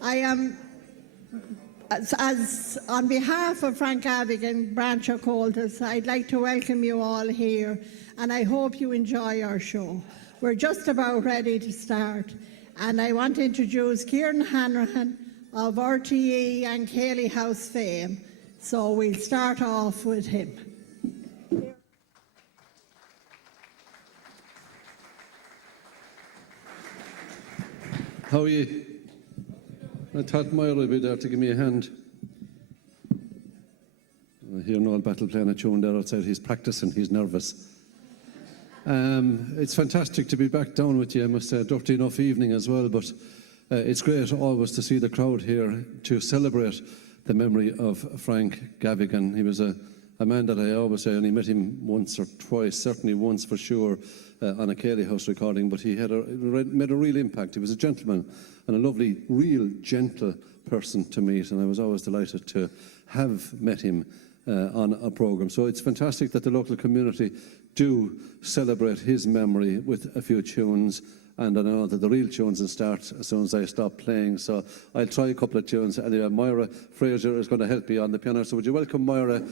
I am, on behalf of Frank Gavigan, branch of Comhaltas, I'd like to welcome you all here, and I hope you enjoy our show. We're just about ready to start, and I want to introduce Kieran Hanrahan of RTE and Cayley House fame. So we'll start off with him. How are you? I thought Moira would be there to give me a hand. I hear Nora Butler playing a tune there outside. He's practicing, he's nervous. It's fantastic to be back down with you. I must say, dirty enough evening as well, but it's great always to see the crowd here to celebrate the memory of Frank Gavigan. He was a man that I always say, I only met him once or twice, certainly once for sure, on a Cayley House recording, but he made a real impact. He was a gentleman and a lovely, real gentle person to meet, and I was always delighted to have met him on a programme. So it's fantastic that the local community do celebrate his memory with a few tunes, and I know that the real tunes will start as soon as I stop playing, so I'll try a couple of tunes. Anyway, Moira Fraser is going to help me on the piano, so would you welcome Moira?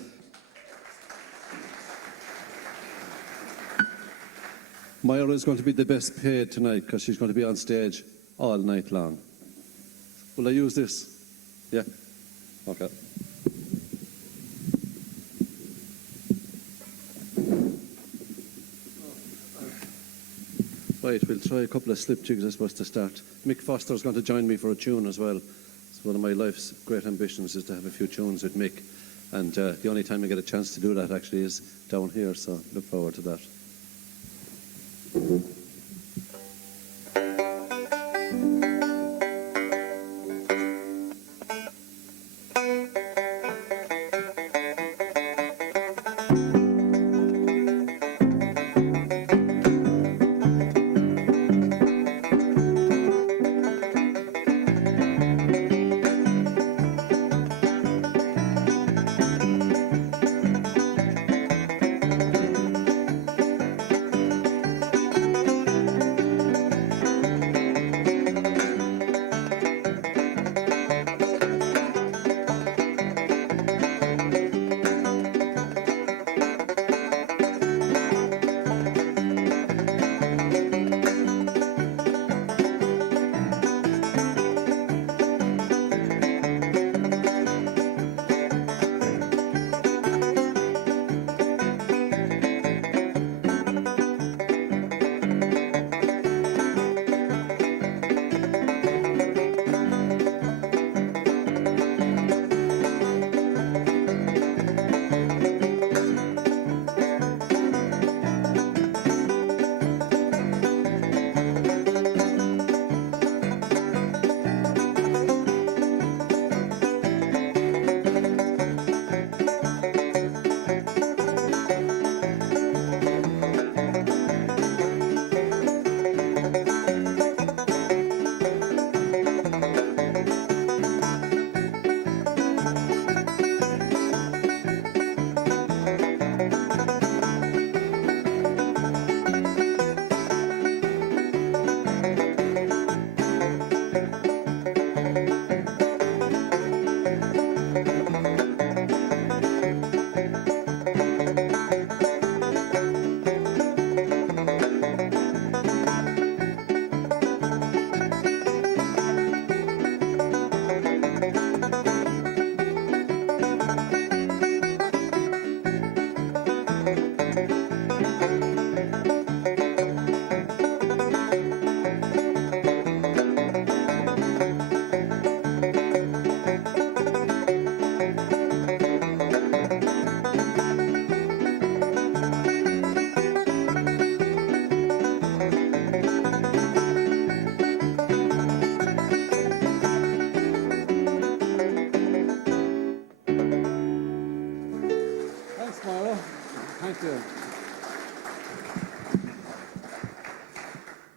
Moira is going to be the best paid tonight because she's going to be on stage all night long. Will I use this? Yeah? Okay. Right, we'll try a couple of slip jigs, I suppose, to start. Mick Foster's going to join me for a tune as well. It's one of my life's great ambitions is to have a few tunes with Mick. And the only time I get a chance to do that actually is down here, so look forward to that.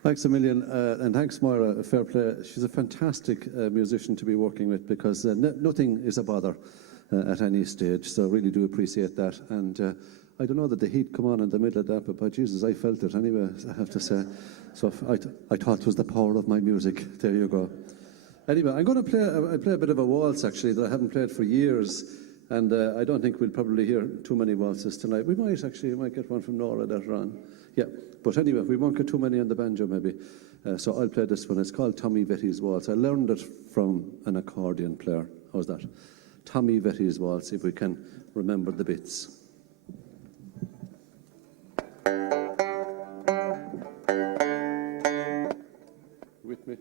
Thanks a million, and thanks, Moira. Fair play. She's a fantastic musician to be working with because nothing is a bother at any stage, so I really do appreciate that. And I don't know that the heat come on in the middle of that, but by Jesus, I felt it anyway, I have to say. So I thought it was the power of my music. There you go. Anyway, I'm going to play a bit of a waltz, actually, that I haven't played for years. And I don't think we'll probably hear too many waltzes tonight. We might get one from Nora later on. Yeah, but anyway, we won't get too many on the banjo maybe. So I'll play this one. It's called Tommy Vetti's Waltz. I learned it from an accordion player. How's that? Tommy Vetti's Waltz, if we can remember the bits. With me?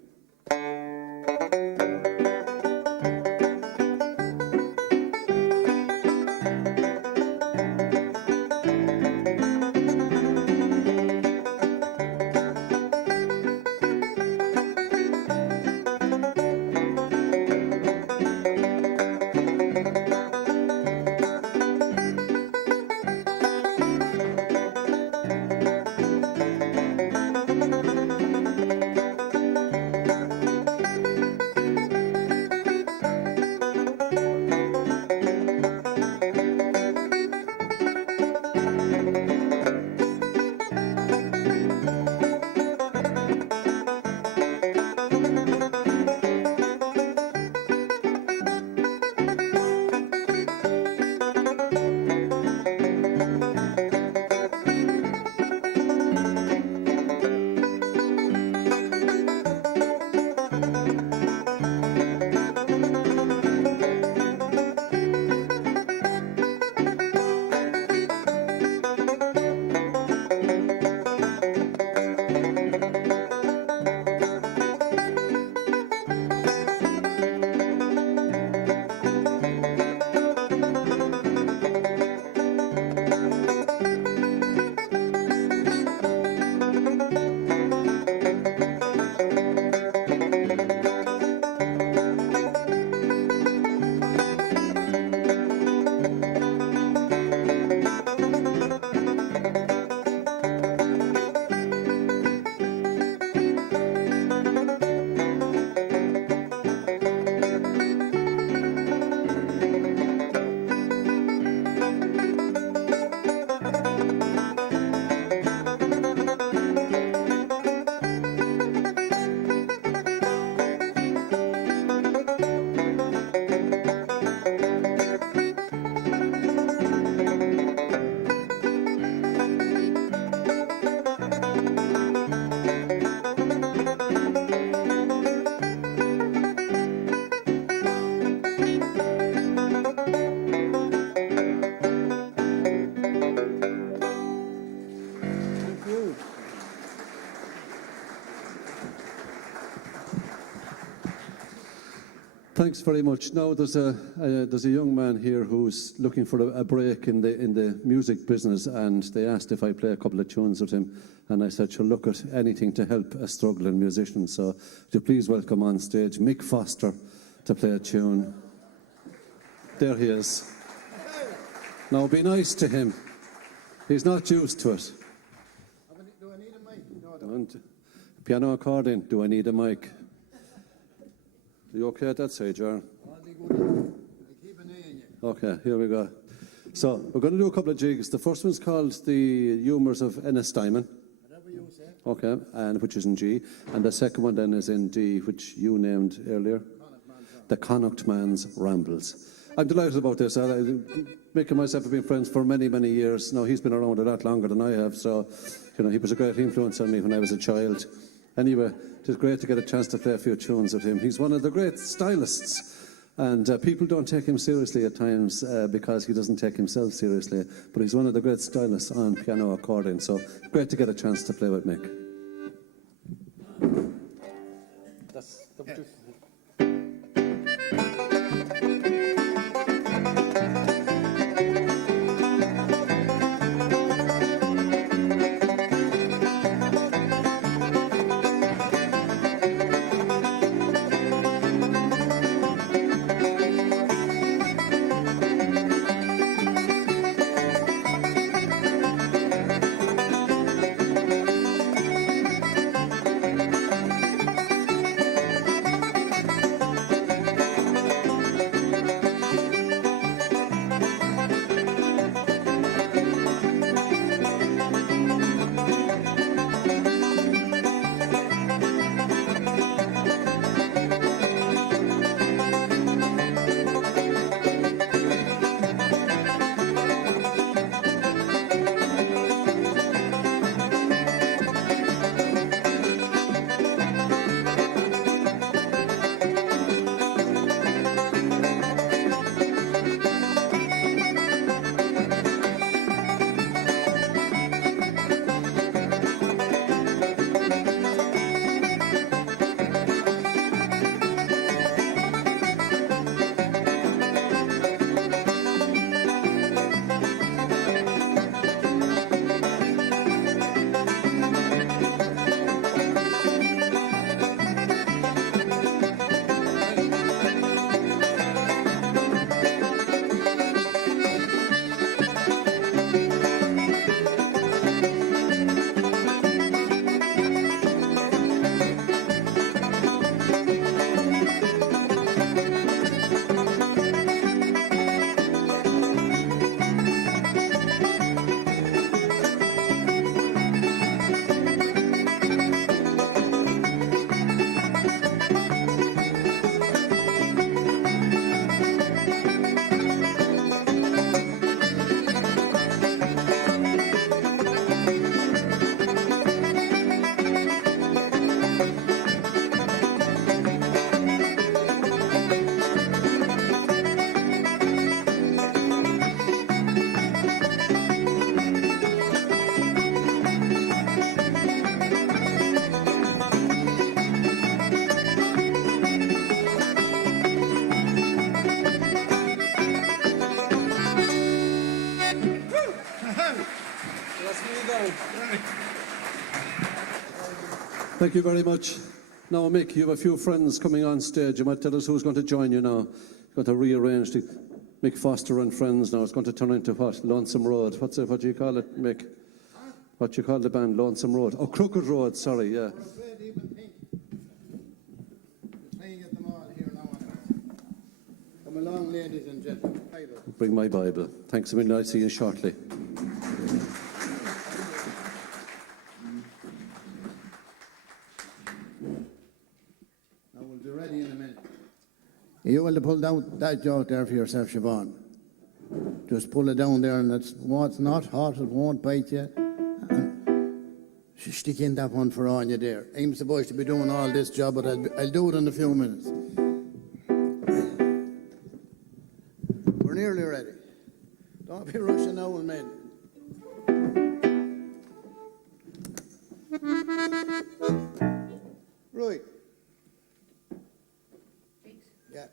Thanks very much. Now there's a young man here who's looking for a break in the music business, and they asked if I play a couple of tunes with him, and I said, "Sure, look at anything to help a struggling musician." So, would you please welcome on stage Mick Foster to play a tune. There he is. Now be nice to him. He's not used to it. Do I need a mic? No. Piano accordion. Do I need a mic? Are you okay at that stage, Darren? I'll be good. I keep an eye on you. Okay, here we go. So, we're going to do a couple of jigs. The first one's called the Humorous of Ensemble. Whatever you say. Okay, and which is in G. And the second one then is in D, which you named earlier. The Connacht Man's Rambles. I'm delighted about this. Mick and myself have been friends for many, many years. Now, he's been around a lot longer than I have, so, you know, he was a great influence on me when I was a child. Anyway, it was great to get a chance to play a few tunes with him. He's one of the great stylists, and people don't take him seriously at times because he doesn't take himself seriously, but he's one of the great stylists on piano accordion, so great to get a chance to play with Mick. That's the Thank you very much. Now, Mick, you have a few friends coming on stage. You might tell us who's going to join you now. You're going to rearrange the Mick Foster and friends now. It's going to turn into what? Lonesome Road. What do you call it, Mick? What do you call the band? Lonesome Road. Oh, Crooked Road, sorry, yeah. We're afraid to even think. We're trying to get them all here now. Come along, ladies and gentlemen. Bring my Bible. Thanks a million. I'll see you shortly. We'll be ready in a minute. You will pull down that joke there for yourself, Siobhan. Just pull it down there, and it's what's not hot, it won't bite you. And stick in that one for Anya there. I'm supposed to be doing all this job, but I'll do it in a few minutes. We're nearly ready. Don't be rushing now, man. Right. Yeah.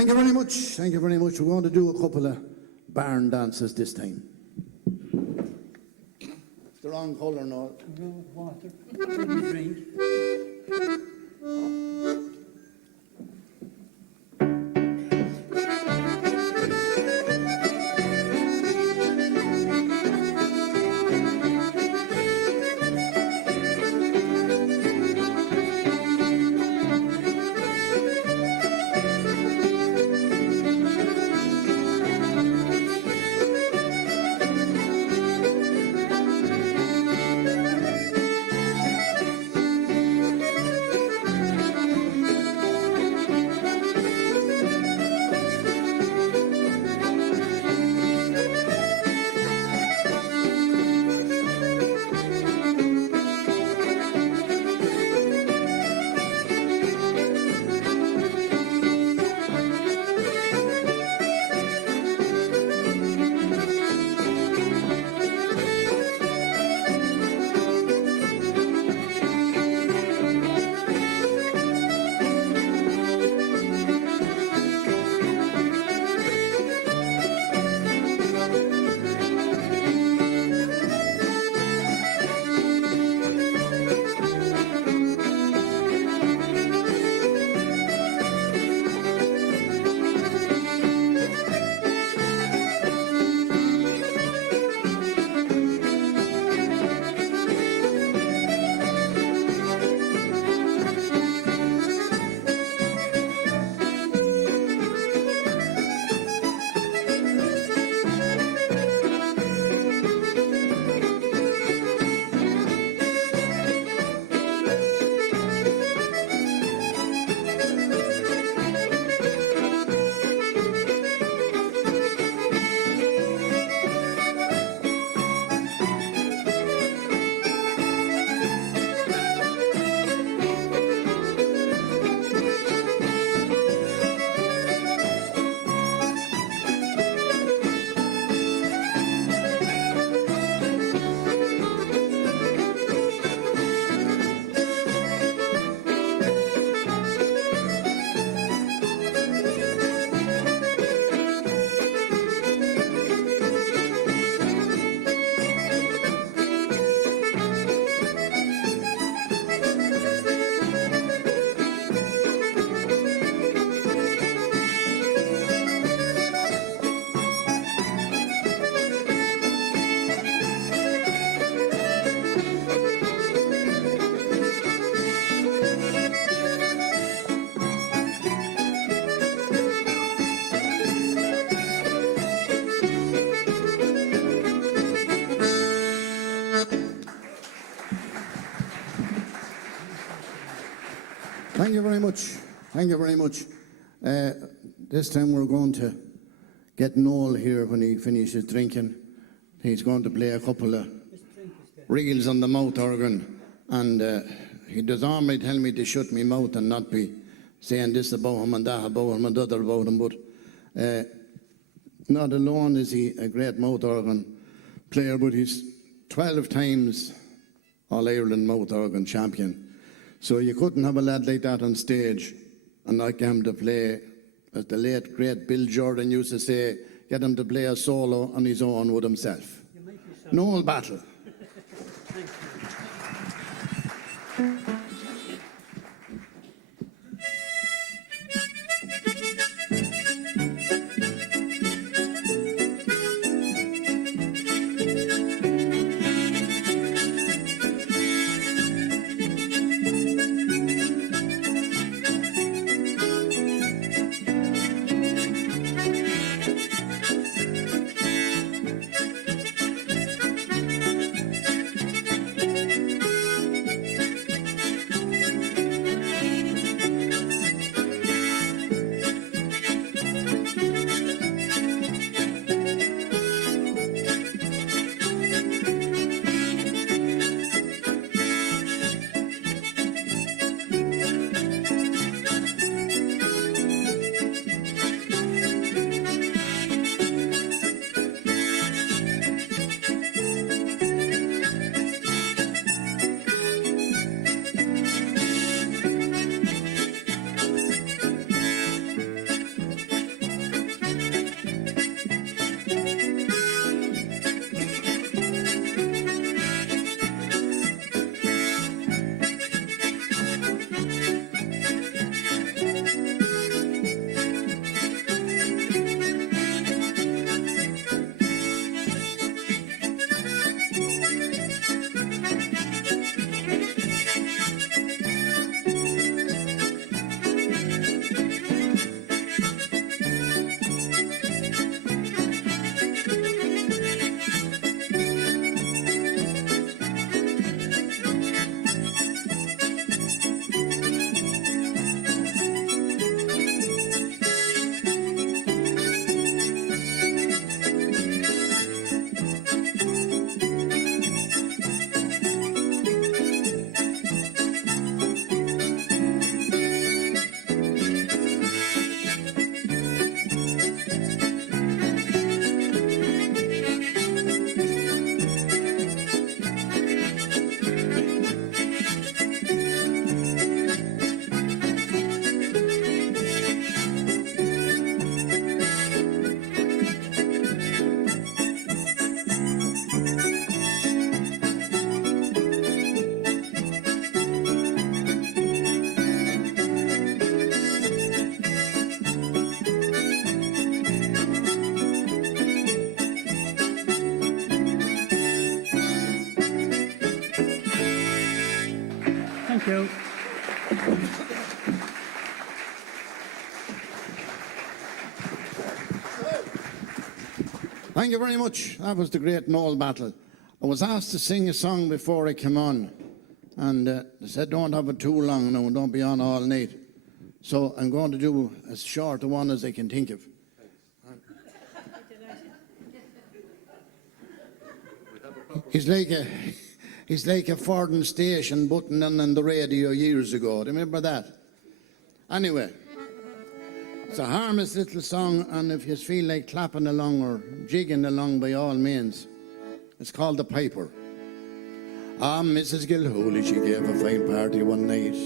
Thank you very much. Thank you very much. We're going to do a couple of barn dances this time. It's the wrong colour now. Water. Drink. Thank you very much. Thank you very much. This time we're going to get Noel here when he finishes drinking. He's going to play a couple of reels on the mouth organ, and he does normally tell me to shut my mouth and not be saying this about him and that about him and the other about him, but not alone is he a great mouth organ player, but he's 12 times All-Ireland mouth organ champion. So you couldn't have a lad like that on stage and not get him to play, as the late great Bill Jordan used to say, get him to play a solo on his own with himself. Noel Battle. you. Thank you very much. That was the great Nora Butler. I was asked to sing a song before I came on, and they said don't have it too long now, don't be on all night. So I'm going to do as short a one as I can think of. He's like a Forden station button on the radio years ago. Remember that? Anyway, it's a harmless little song, and if you feel like clapping along or jigging along, by all means. It's called The Piper. Mrs. Gilhooly, she gave a fine party one night.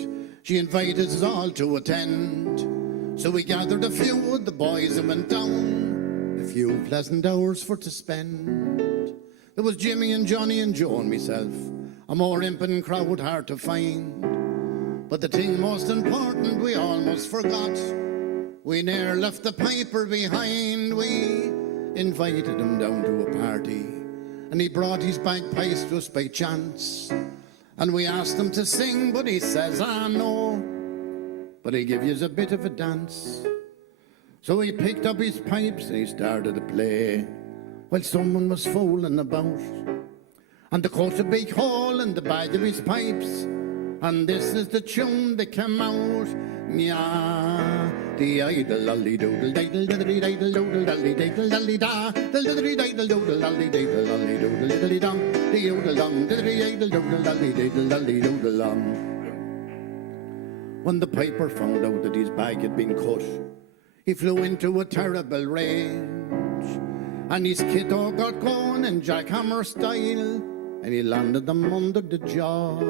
She invited us all to attend. So we gathered a few of the boys and went down. A few pleasant hours for to spend. There was Jimmy and Johnny and Joe and myself. A more impudent crowd hard to find. But the thing most important we almost forgot. We ne'er left the Piper behind. We invited him down to a party. And he brought his bagpipes to us by chance. And we asked him to sing, but he says, no. But he'll give you a bit of a dance. So he picked up his pipes and he started to play. While someone was fooling about. And the coat a big hole in the bag of his pipes. And this is the tune that came out. Yeah, the idle lolly doodle diddle diddly diddle doodle dolly diddle dolly da diddly diddle doodle dolly diddle dolly doodle diddly dum the doodle dum diddly diddle doodle dolly diddle dolly doodle dum. When the Piper found out that his bag had been cut, he flew into a terrible rage, and his kiddo got going in jackhammer style, and he landed them under the jaw.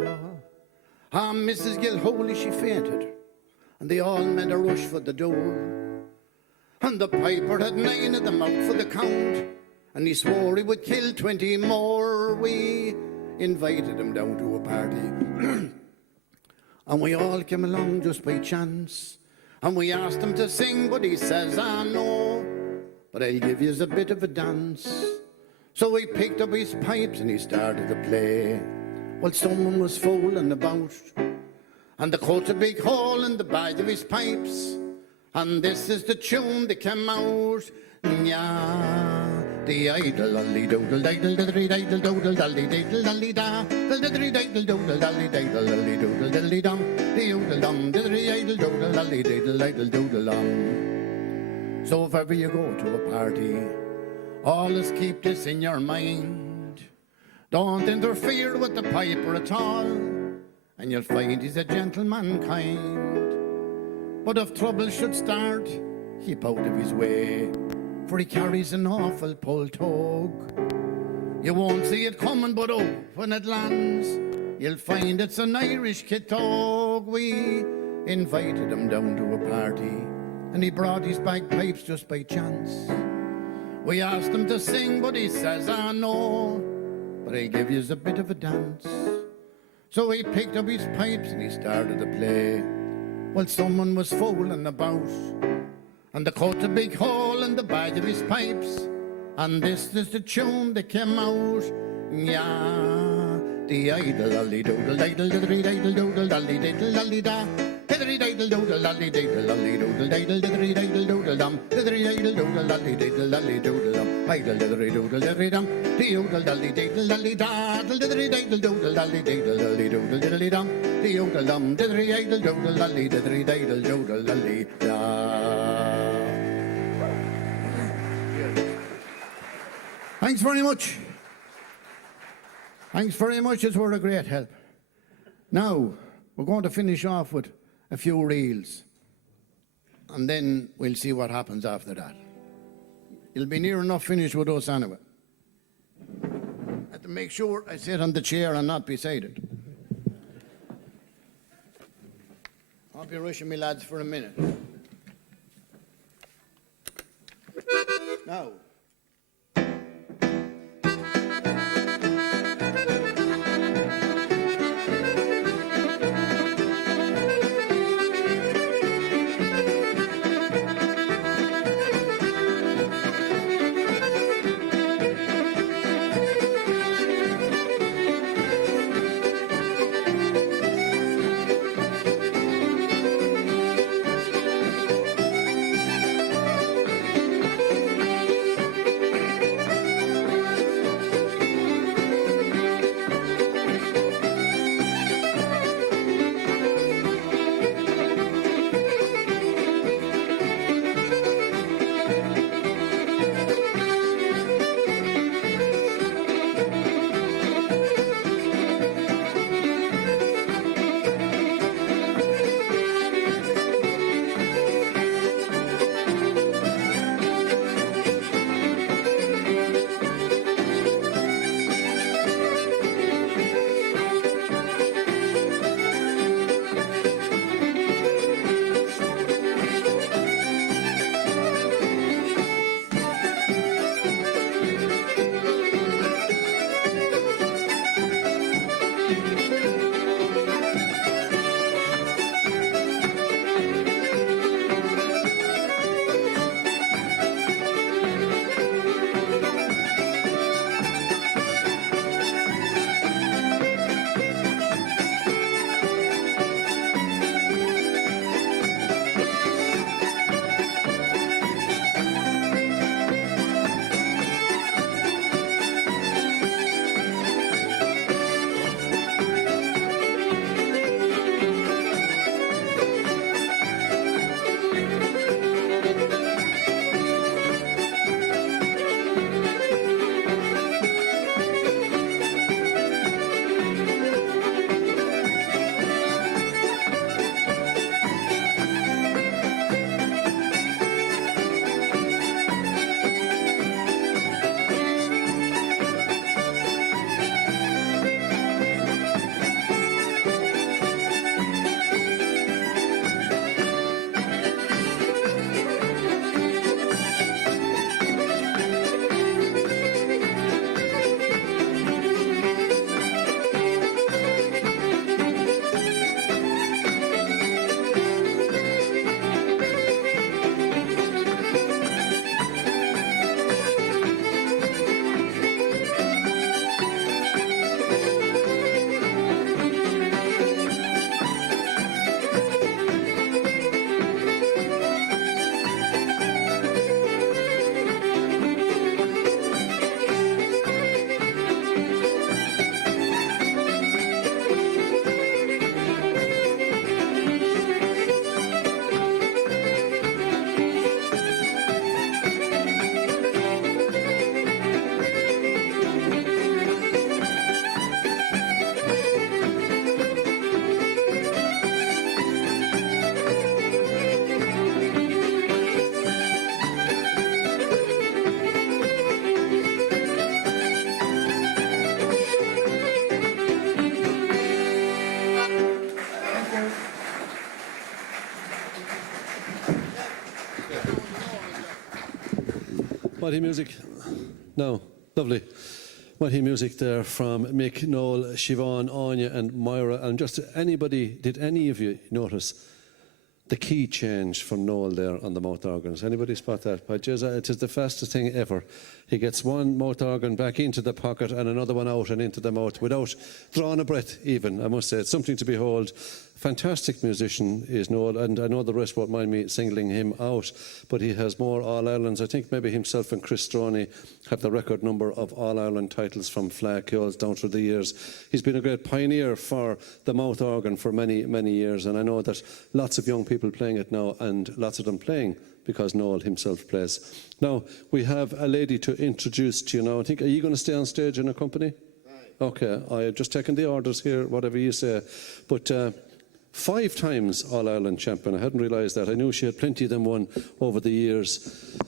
Mrs. Gilhooly, she fainted. And they all made a rush for the door. And the Piper had 9 of them out for the count. And he swore he would kill 20 more. We invited him down to a party. And we all came along just by chance. And we asked him to sing, but he says, no. But I'll give you a bit of a dance. So he picked up his pipes and he started to play. Well, someone was fooling about. And the coat a big hole in the bag of his pipes. And this is the tune that came out. Yeah, the idle lolly doodle diddle diddly diddle doodle dolly diddle dolly da diddly diddle doodle dolly diddle dolly doodle diddly dum the doodle dum diddly diddle doodle dolly diddle diddle doodle dum. So if ever you go to a party, always keep this in your mind. Don't interfere with the Piper at all. And you'll find he's a gentleman kind. But if trouble should start, keep out of his way, for he carries an awful pull tog. You won't see it coming, but oh, when it lands, you'll find it's an Irish kid tog. We invited him down to a party, and he brought his bagpipes just by chance. We asked him to sing, but he says, no, but I'll give you a bit of a dance. So he picked up his pipes and he started to play. Well, someone was fooling about, and they cut a big hole in the bag of his pipes. And this is the tune that came out. Yeah, the idle lolly doodle diddle diddly diddle doodle dolly diddle dolly da diddly diddle doodle dolly diddle dolly doodle diddle diddly diddle doodle dum diddly diddle doodle dolly diddle dolly doodle dum idle diddly doodle diddly dum the doodle dolly diddle dolly da diddly diddle doodle dolly diddle dolly doodle diddly dum the doodle dum diddly diddle doodle dolly diddly diddle doodle dolly da. Thanks very much. Thanks very much. It's worth a great help. Now, we're going to finish off with a few reels, and then we'll see what happens after that. You'll be near enough finished with us anyway. I have to make sure I sit on the chair and not beside it. I'll be rushing me lads for a minute. Now, Mighty music. No, lovely. Mighty music there from Mick, Noel, Siobhan, Anya and Myra. And just anybody, did any of you notice the key change from Noel there on the mouth organs? Anybody spot that? But just, it is the fastest thing ever. He gets one mouth organ back into the pocket and another one out and into the mouth without drawing a breath even, I must say. It's something to behold. Fantastic musician is Noel, and I know the rest won't mind me singling him out, but he has more All-Irelands. I think maybe himself and Chris Stroney have the record number of All-Ireland titles from Fleadh Ceoils down through the years. He's been a great pioneer for the mouth organ for many, many years, and I know that lots of young people playing it now, and lots of them playing because Noel himself plays. Now, we have a lady to introduce to you now. I think, are you going to stay on stage in a company? Okay, I have just taken the orders here, whatever you say. But 5 times All-Ireland champion. I hadn't realised that. I knew she had plenty of them won over the years.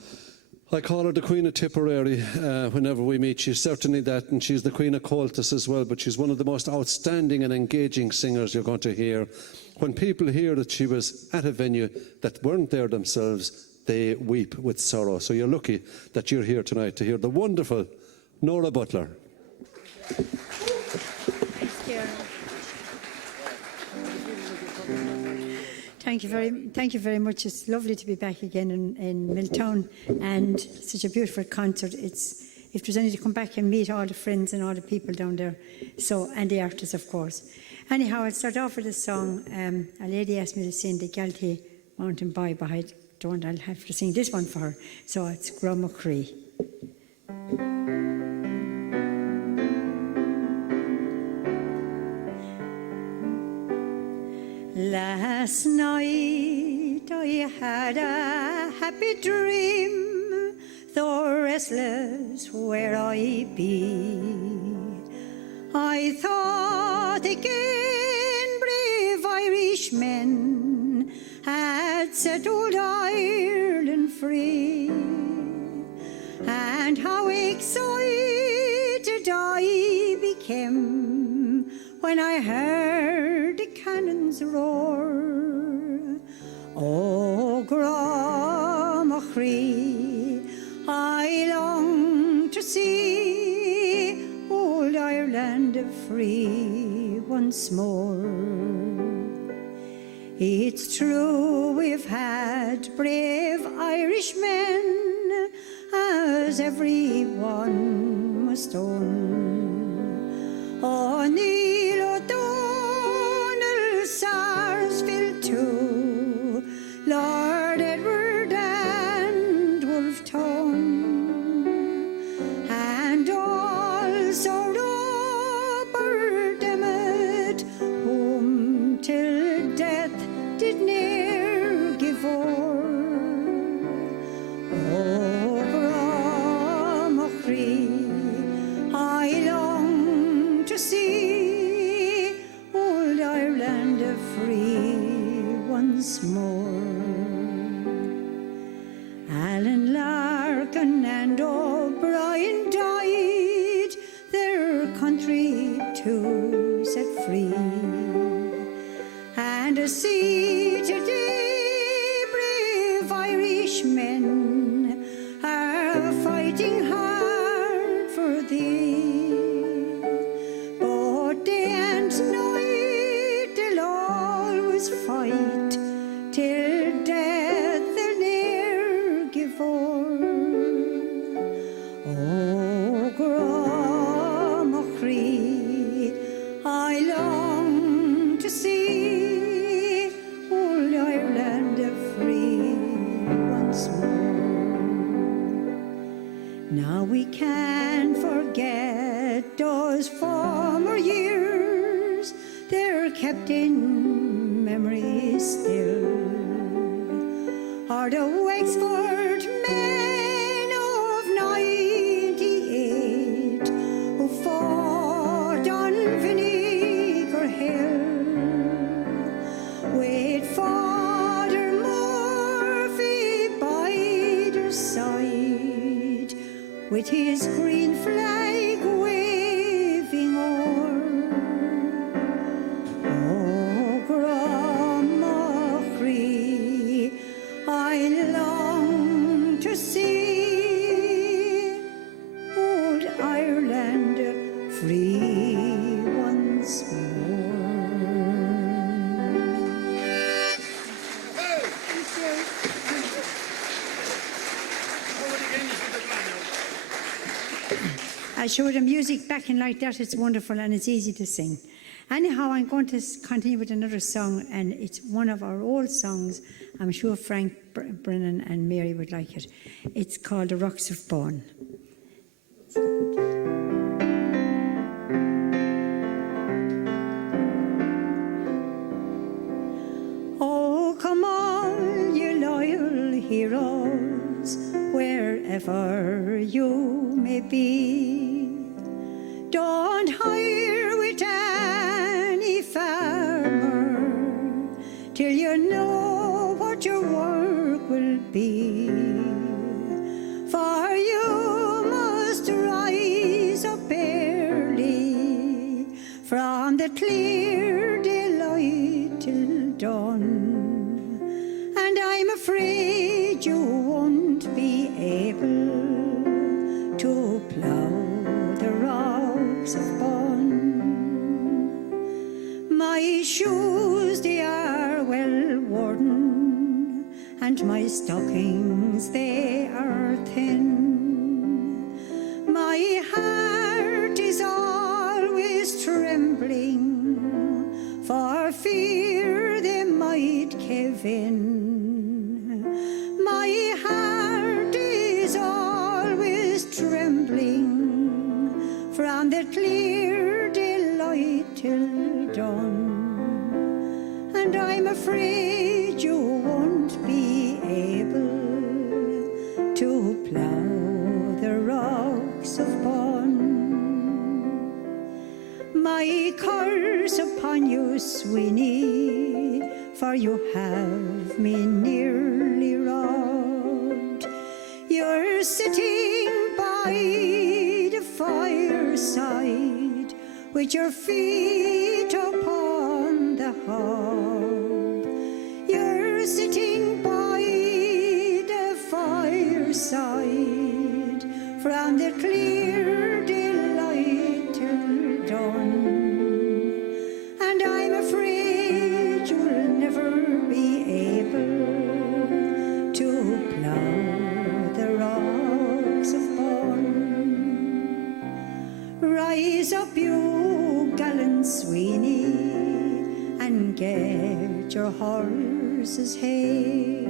I call her the Queen of Tipperary whenever we meet. She's certainly that, and she's the Queen of Comhaltas as well, but she's one of the most outstanding and engaging singers you're going to hear. When people hear that she was at a venue that weren't there themselves, they weep with sorrow. So you're lucky that you're here tonight to hear the wonderful Nora Butler. Thank you very much. It's lovely to be back again in Milltown, and such a beautiful concert. If there's any to come back and meet all the friends and all the people down there, and the artists, of course. Anyhow, I'll start off with a song. A lady asked me to sing the Galtee Mountain Boy, but I'll have to sing this one for her. So it's Gromacree. Last night I had a happy dream, though restless where I be. I thought again brave Irishmen had set old Ireland free, and how excited I became when I heard the cannons roar. Oh, Gromacree, I long to see old Ireland free once more. It's true we've had brave Irishmen, as everyone must own. Oh, Neil O'Donnell, Sarsfield too, Lord Edward and Wolftown, and also Robert Emmet, whom till death did ne'er give o'er. Oh, Gromacree, I long to see old Ireland free once more. Alan Larkin and O'Brien died, their country to set free. And a sea today, brave Irishmen are fighting hard for thee. But day and night they'll always fight, till death they'll ne'er give o'er. Oh, Gromacree, I long to see old Ireland free once more. Now we can't forget those former years, they're kept in memory still. Or the Wexford men of '98 who fought on Vinegar Hill, with Father Murphy by their side, with his green flag waving o'er. Oh, Gromacree, I long to see I show the music backing like that, it's wonderful and it's easy to sing. Anyhow, I'm going to continue with another song, and it's one of our old songs. I'm sure Frank Brennan and Mary would like it. It's called The Rocks of Bone. Oh, come on, you loyal heroes, wherever you may be. Don't hire with any farmer till you know what your work will be. For you must rise up early from the clear daylight till dawn. And I'm afraid you won't be able to plough the rocks of Bone. My shoes, they are well worn, and my stockings, they are thin. My heart is always trembling for fear they might cave in. My heart is always trembling from the clear daylight till dawn. And I'm afraid you won't be able to plough the rocks of Bone. My curse upon you, Sweeney, for you have me nearly robbed. You're sitting by the fireside with your feet upon the hob. You're sitting by the fireside from the clear daylight till dawn. And I'm afraid you'll never be able to plough the rocks of Bone. Rise up, you gallant Sweeney, and get your horses hay,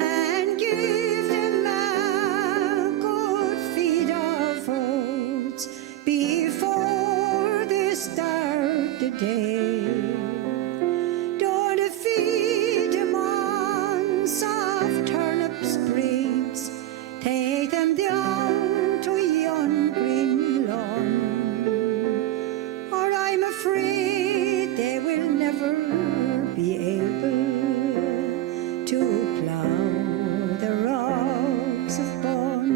and give them a good feed of oats before they start the day. Don't feed them on soft turnip sprigs, take them down to yon green lawn, or I'm afraid they will never be able to plough the rocks of Bone.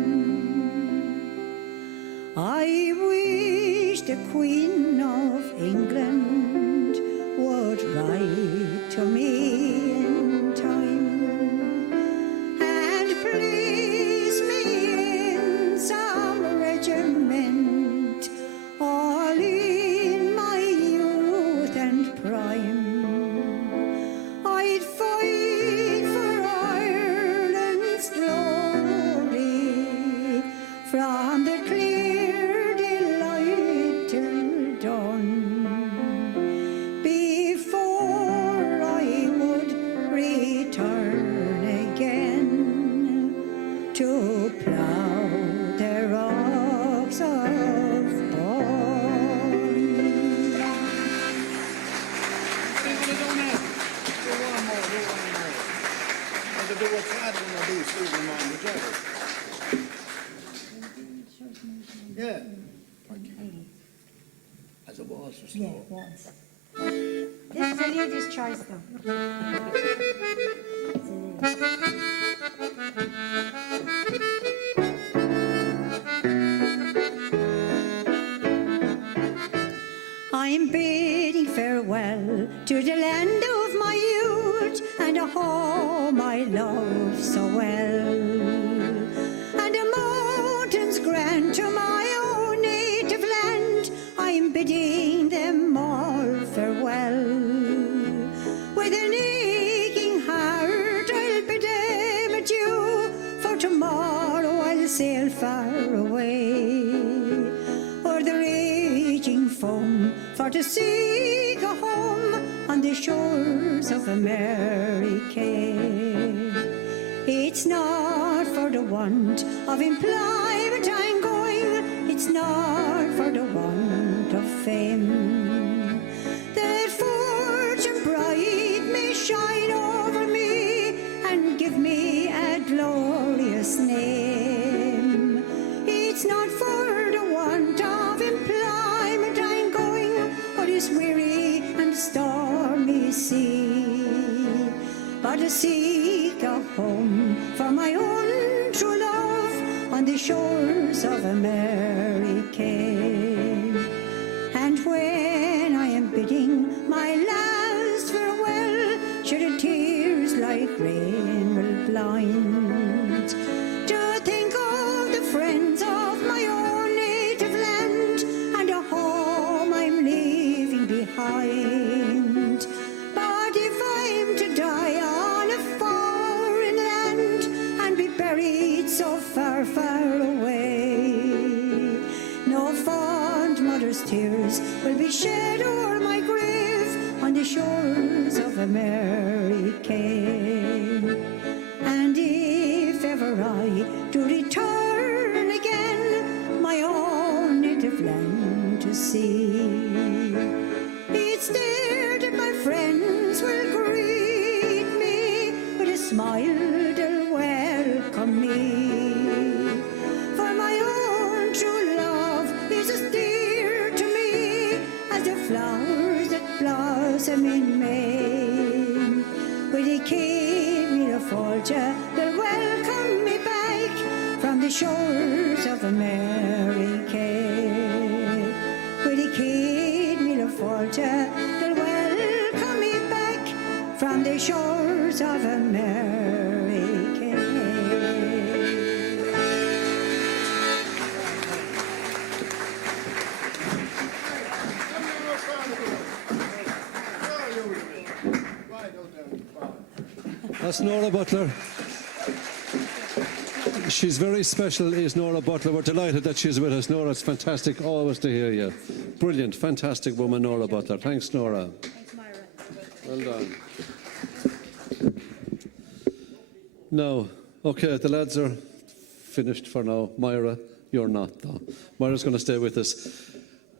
I wish the Queen of England would write to me in time and place me in some regiment, all in my youth and prime. I'd fight for Ireland's glory from the clear daylight till dawn, before I would return again to plough the rocks of Bone. Yeah. As it was for Yeah, slow. it was. This is a lady's choice, though. It's a I'm bidding farewell to the land of my youth and a home I love so well, and the mountains grand to my own native land. I'm bidding them all farewell. With an aching heart I'll bid them adieu, for tomorrow I'll sail far away. seek a home on the shores of America. It's not for the want of employment I'm going, it's not for the want of fame. That fortune bright may shine over me and give me a glorious name. It's not for the want of employment I'm going, or this weary and stormy sea, but to seek a home for my own true love on the shores of America. And when I am bidding my last farewell, sure the tears like rain will blind. To think of the friends of my own native land and the home I'm leaving behind. But if I'm to die on a foreign land and be buried so far, far away, no fond mother's tears will be shed o'er my grave on the shores of America. And if ever I do return again, my own native land to see, it's there that my friends will greet me with a smile, they'll welcome me. For my own true love is as dear to me as the flowers that blossom in May. With a keep me to fortune, they'll welcome me back from the shores of America. With a keep me to fortune, they'll welcome me back from the shores of America. That's Nora Butler. She's very special, is Nora Butler. We're delighted that she's with us. Nora, it's fantastic always to hear you. Brilliant, fantastic woman, Nora Butler. Thanks, Nora. Thanks, Myra. Well done. No, okay, the lads are finished for now. Myra, you're not, though. Myra's going to stay with us.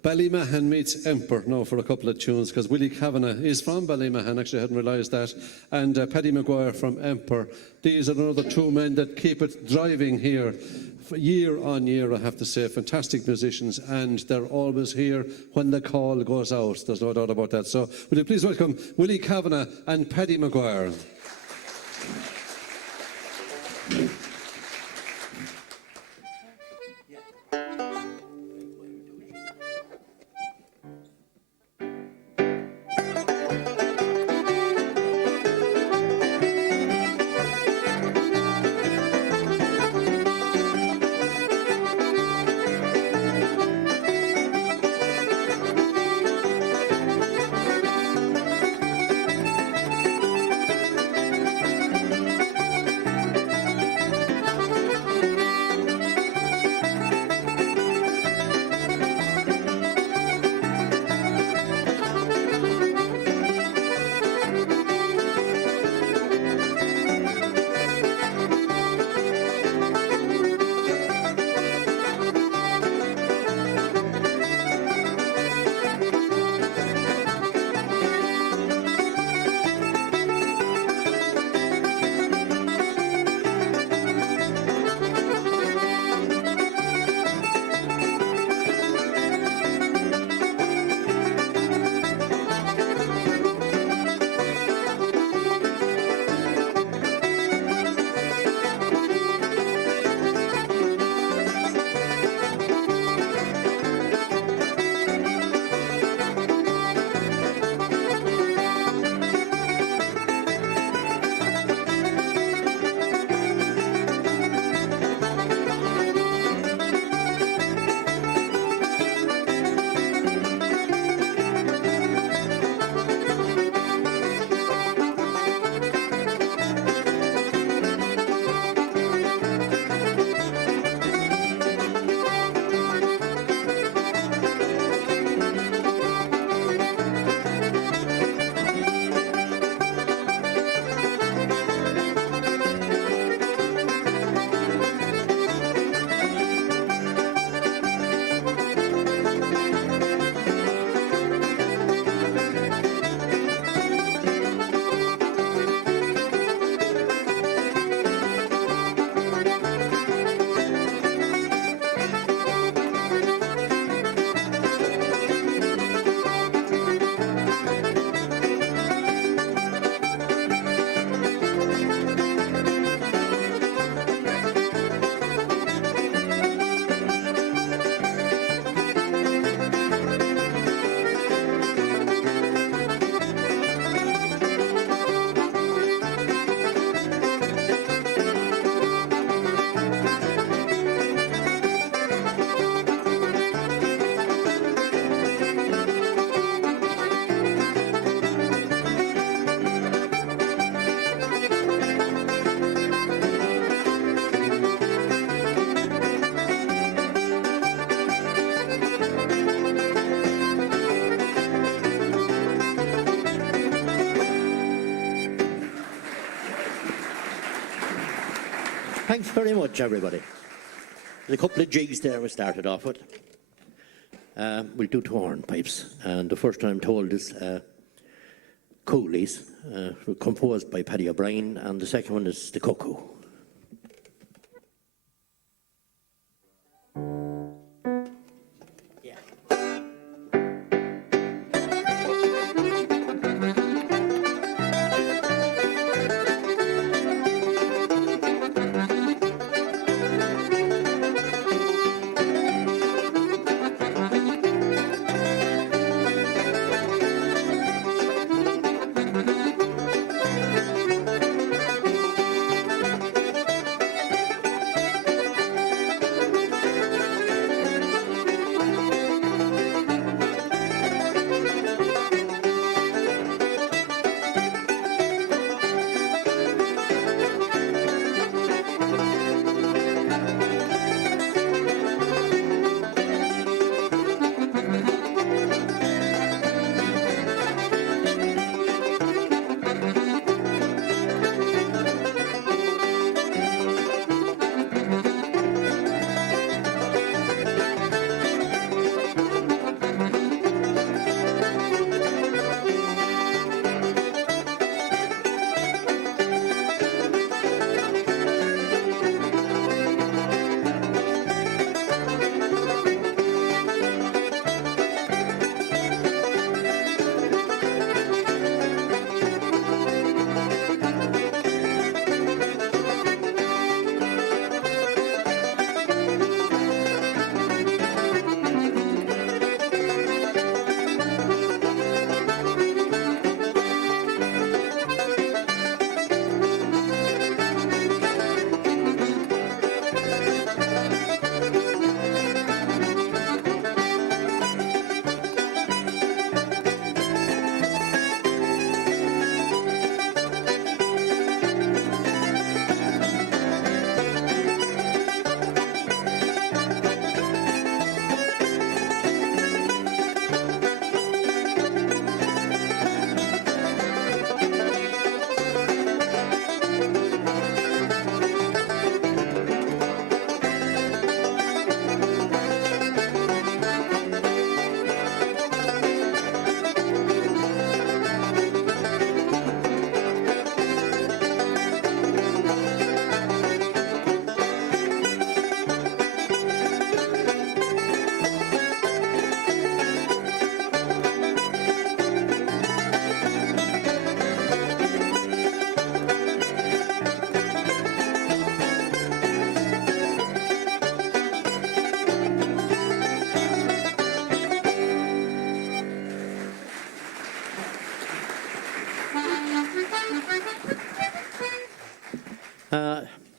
Ballymahan meets Emper now for a couple of tunes, because Willie Kavanagh is from Ballymahan, actually I hadn't realised that, and Paddy Maguire from Emper. These are another two men that keep it driving here for year on year, I have to say. Fantastic musicians, and they're always here when the call goes out. There's no doubt about that. So will you please welcome Willie Kavanagh and Paddy Maguire. Thanks very much, everybody. There's a couple of jigs there we started off with. We'll do 2 hornpipes, and the first one I'm told is Coolies, composed by Paddy O'Brien, and the second one is The Cuckoo.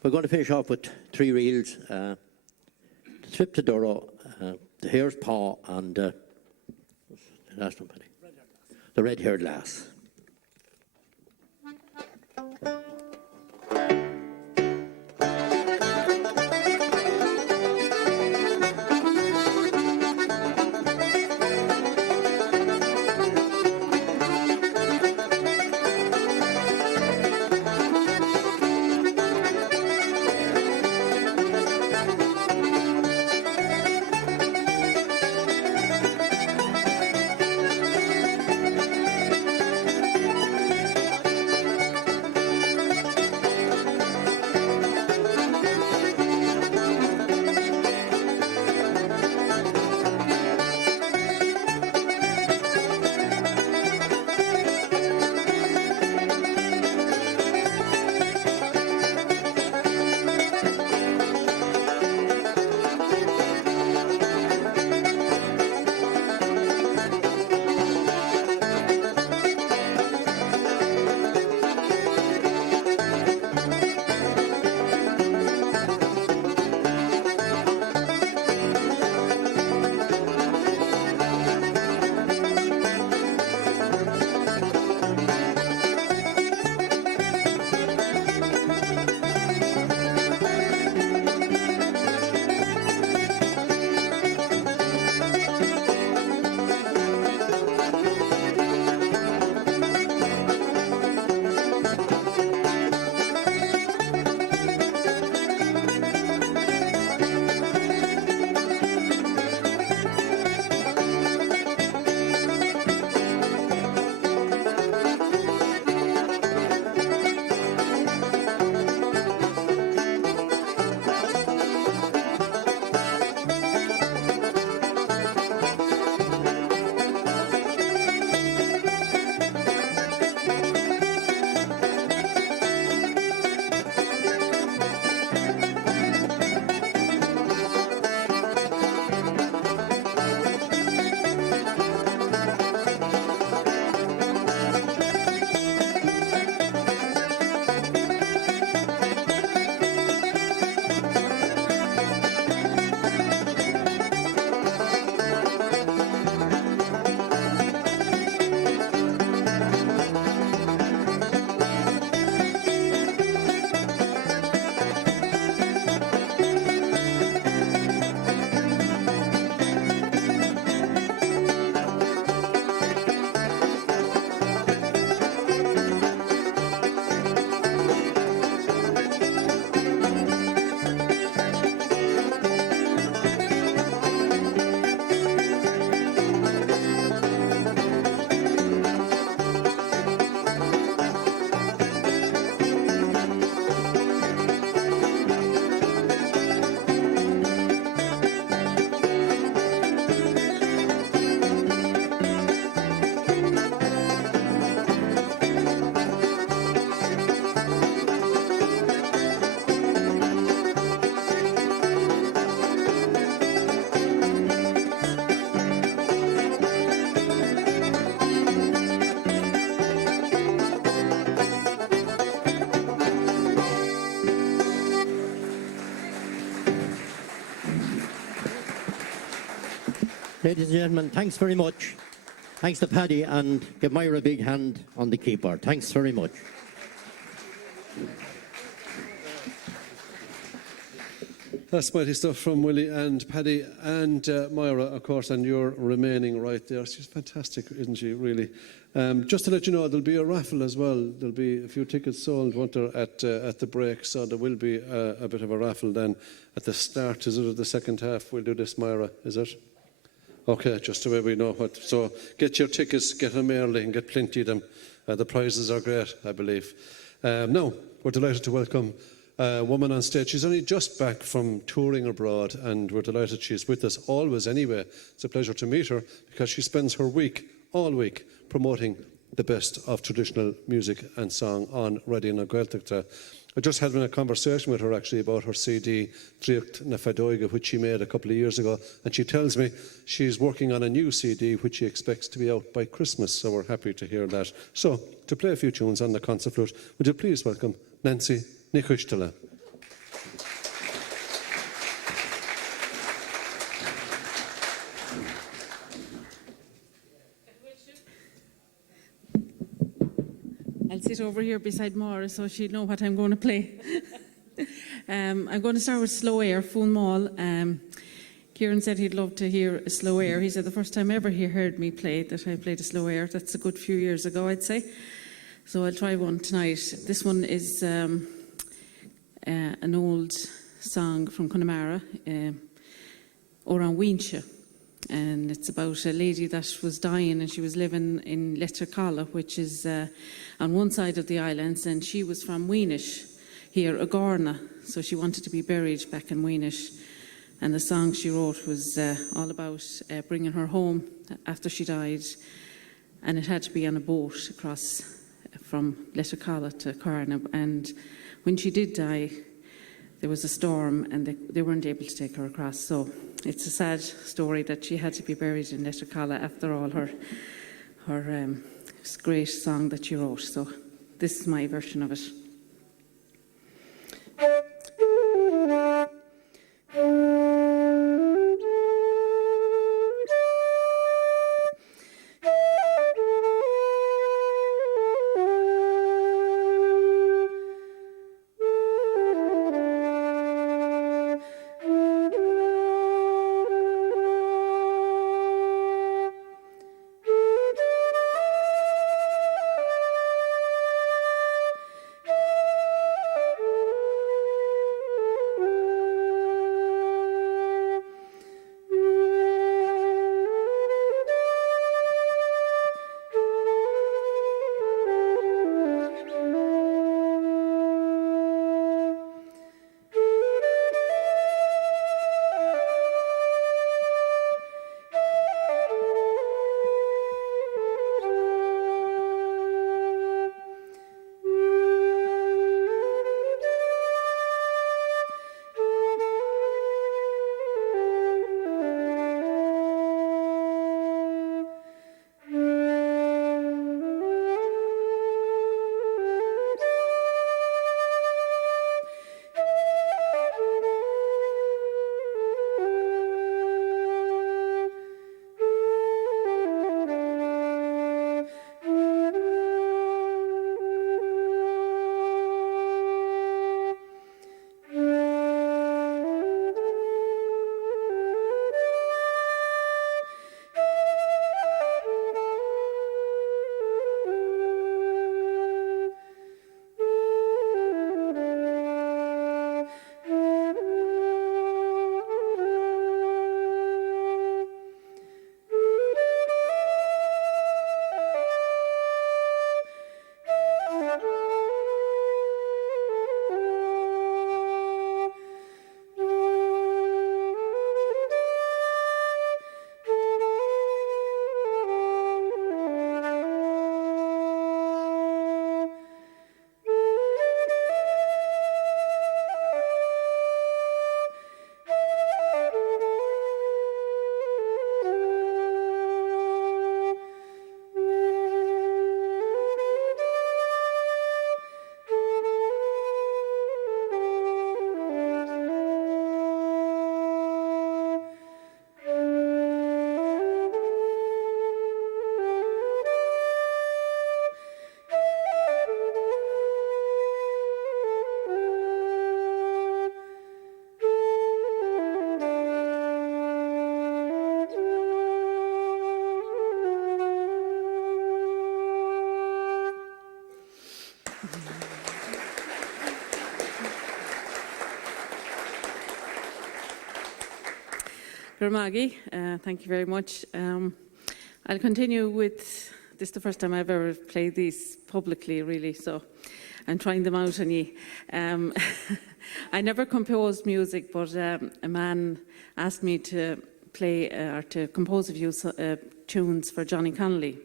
We're going to finish off with 3 reels. The Trip to Duro, the Hare's Paw, and the last one, Paddy? The Red-Haired Lass. Ladies and gentlemen, thanks very much. Thanks to Paddy, and give Myra a big hand on the keyboard. Thanks very much. That's mighty stuff from Willie and Paddy and Myra, of course, and you're remaining right there. She's fantastic, isn't she, really? Just to let you know, there'll be a raffle as well. There'll be a few tickets sold, won't there, at the break, so there will be a bit of a raffle then at the start. Is it of the second half? We'll do this, Myra, is it? Okay, just the way we know what. So get your tickets, get them early and get plenty of them. The prizes are great, I believe. Now, we're delighted to welcome a woman on stage. She's only just back from touring abroad, and we're delighted she's with us always anyway. It's a pleasure to meet her because she spends her week, all week, promoting the best of traditional music and song on Radio na Gaeltachta. I just had a conversation with her actually about her CD, Tríocht na Fadóige, which she made a couple of years ago, and she tells me she's working on a new CD which she expects to be out by Christmas, so we're happy to hear that. So, to play a few tunes on the concert flute, would you please welcome Nancy Nicushtala. I'll sit over here beside Maura so she'll know what I'm going to play. I'm going to start with Slow Air, Fún Mall. Kieran said he'd love to hear a Slow Air. He said the first time ever he heard me play that I played a Slow Air. That's a good few years ago, I'd say. So I'll try one tonight. This one is an old song from Connemara, Oran Wincha. And it's about a lady that was dying and she was living in Lettercalla, which is on one side of the islands, and she was from Weenish, here, Agorna, so she wanted to be buried back in Weenish. And the song she wrote was all about bringing her home after she died, and it had to be on a boat across from Lettercalla to Carna. And when she did die, there was a storm and they weren't able to take her across. So it's a sad story that she had to be buried in Lettercalla after all her great song that she wrote. So this is my version of it. Gurmagi, thank you very much. I'll continue with, this is the first time I've ever played these publicly, really, so I'm trying them out on ye. I never composed music, but a man asked me to play or to compose a few tunes for Johnny Connolly.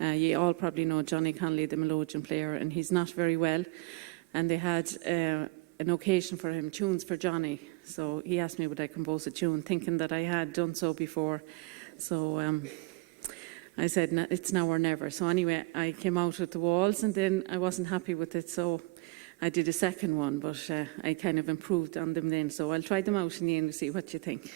You all probably know Johnny Connolly, the melodeon player, and he's not very well. And they had an occasion for him, tunes for Johnny. So he asked me would I compose a tune, thinking that I had done so before. So I said, it's now or never. So anyway, I came out with the walls, and then I wasn't happy with it, so I did a second one, but I kind of improved on them then. So I'll try them out in the end and see what you think.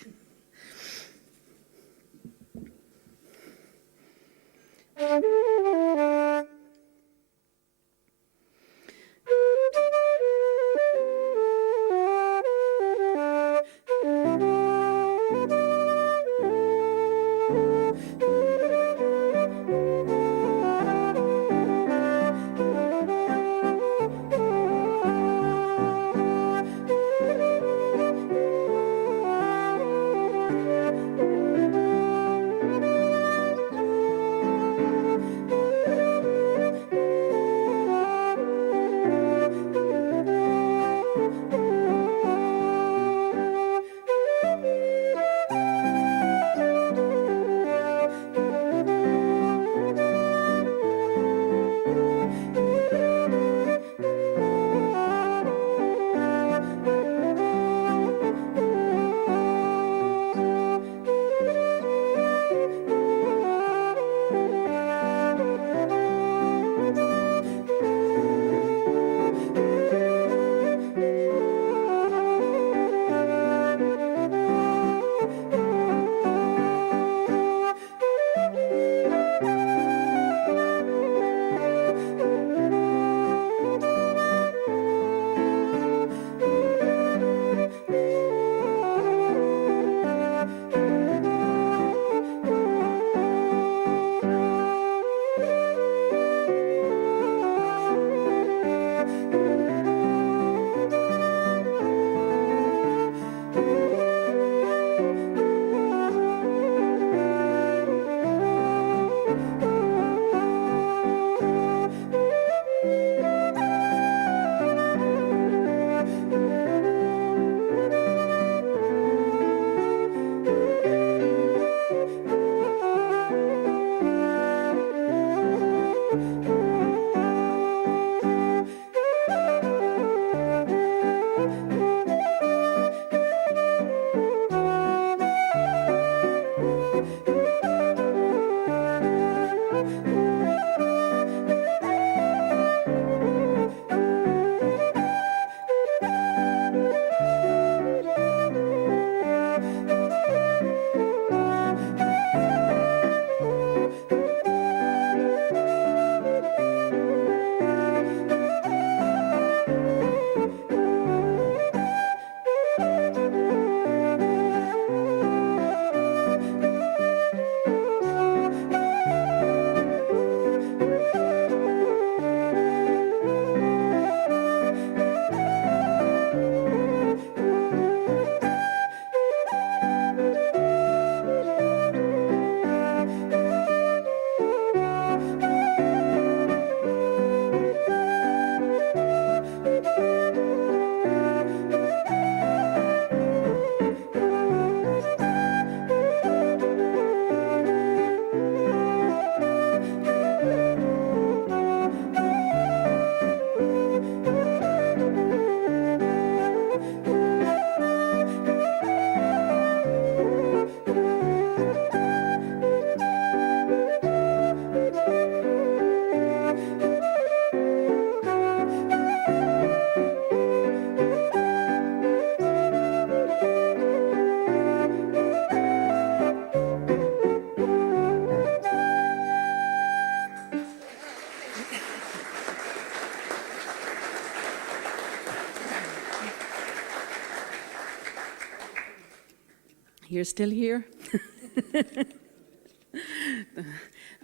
You're still here?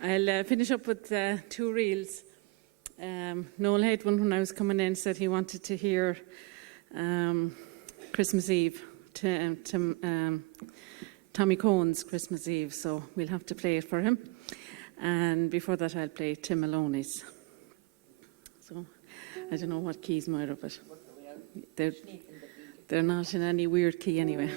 I'll finish up with two reels. Noel Hedwin, when I was coming in, said he wanted to hear Christmas Eve, Tommy Cohen's Christmas Eve, so we'll have to play it for him. And before that, I'll play Tim Maloney's. So I don't know what keys Moira, but they're not in any weird key anyway.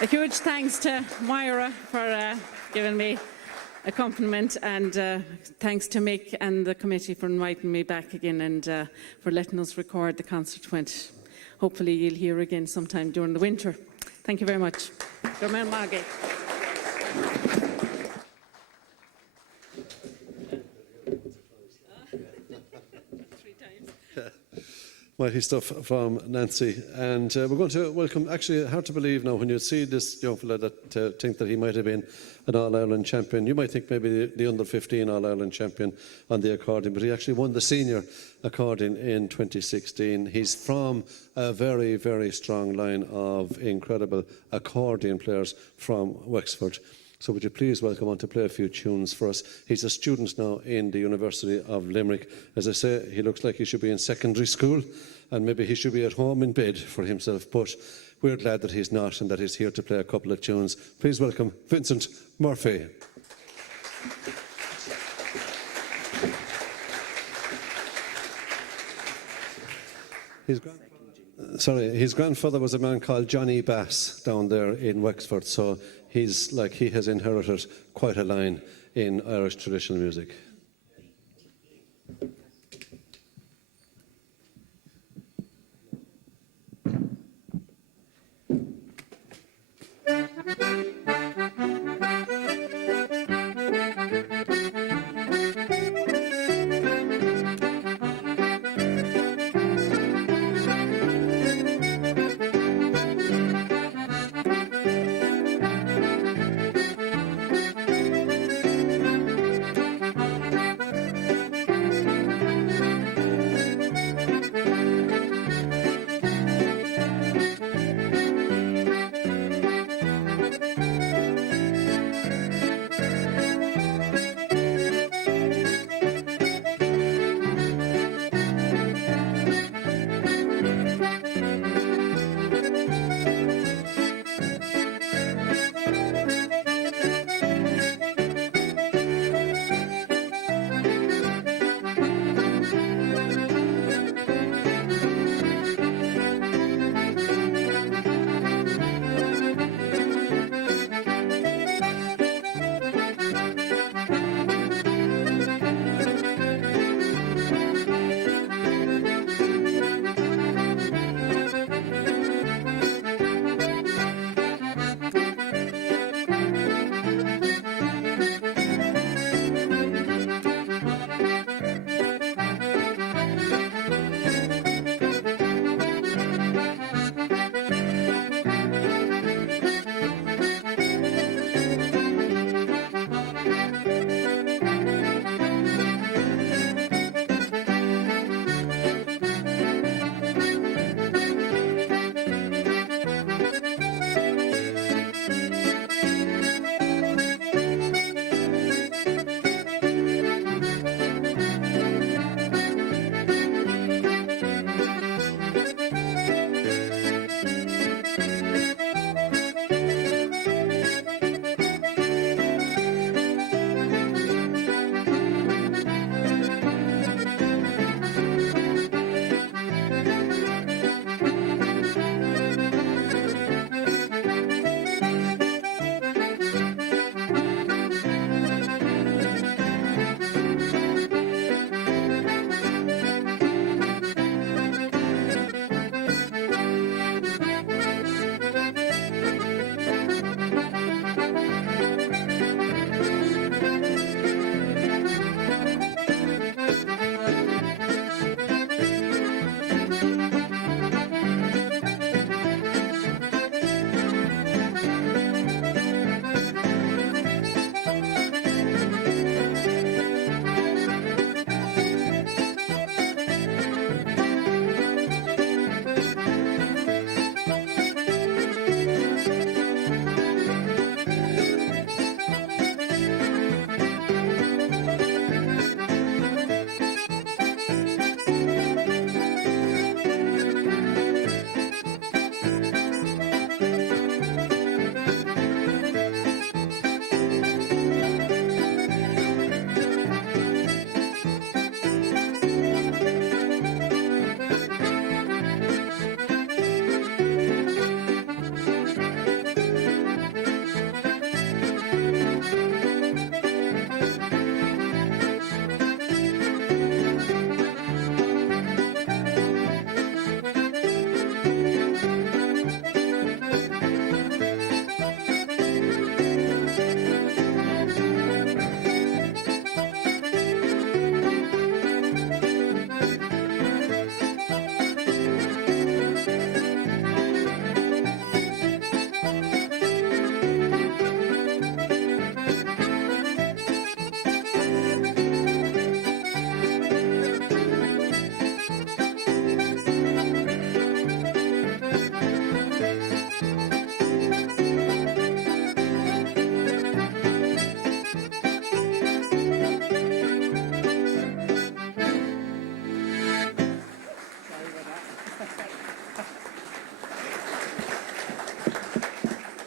A huge thanks to Moira for giving me a compliment, and thanks to Mick and the committee for inviting me back again and for letting us record the concert. Hopefully you'll hear again sometime during the winter. Thank you very much. Gorman Margate. Mighty stuff from Nancy. And we're going to welcome, actually, hard to believe now, when you see this young fella that think that he might have been an All-Ireland champion. You might think maybe the under-15 All-Ireland champion on the accordion, but he actually won the senior accordion in 2016. He's from a very, very strong line of incredible accordion players from Wexford. So would you please welcome on to play a few tunes for us. He's a student now in the University of Limerick. As I say, he looks like he should be in secondary school and maybe he should be at home in bed for himself, but we're glad that he's not and that he's here to play a couple of tunes. Please welcome Vincent Murphy. His grandfather was a man called Johnny Bass down there in Wexford, so he has inherited quite a line in Irish traditional music.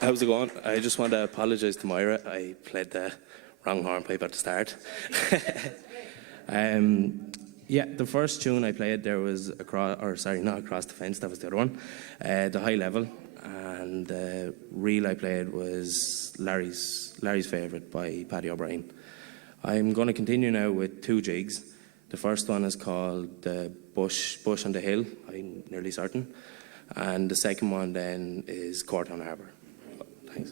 How's it going? I just want to apologise to Moira. I played the wrong hornpipe at the start. Yeah, the first tune I played there was not across the fence. That was the other one, the high level, and the reel I played was Larry's favourite by Paddy O'Brien. I'm going to continue now with two jigs. The first one is called the Bush on the Hill. I'm nearly certain, and the second one then is Courtown Harbour. Thanks.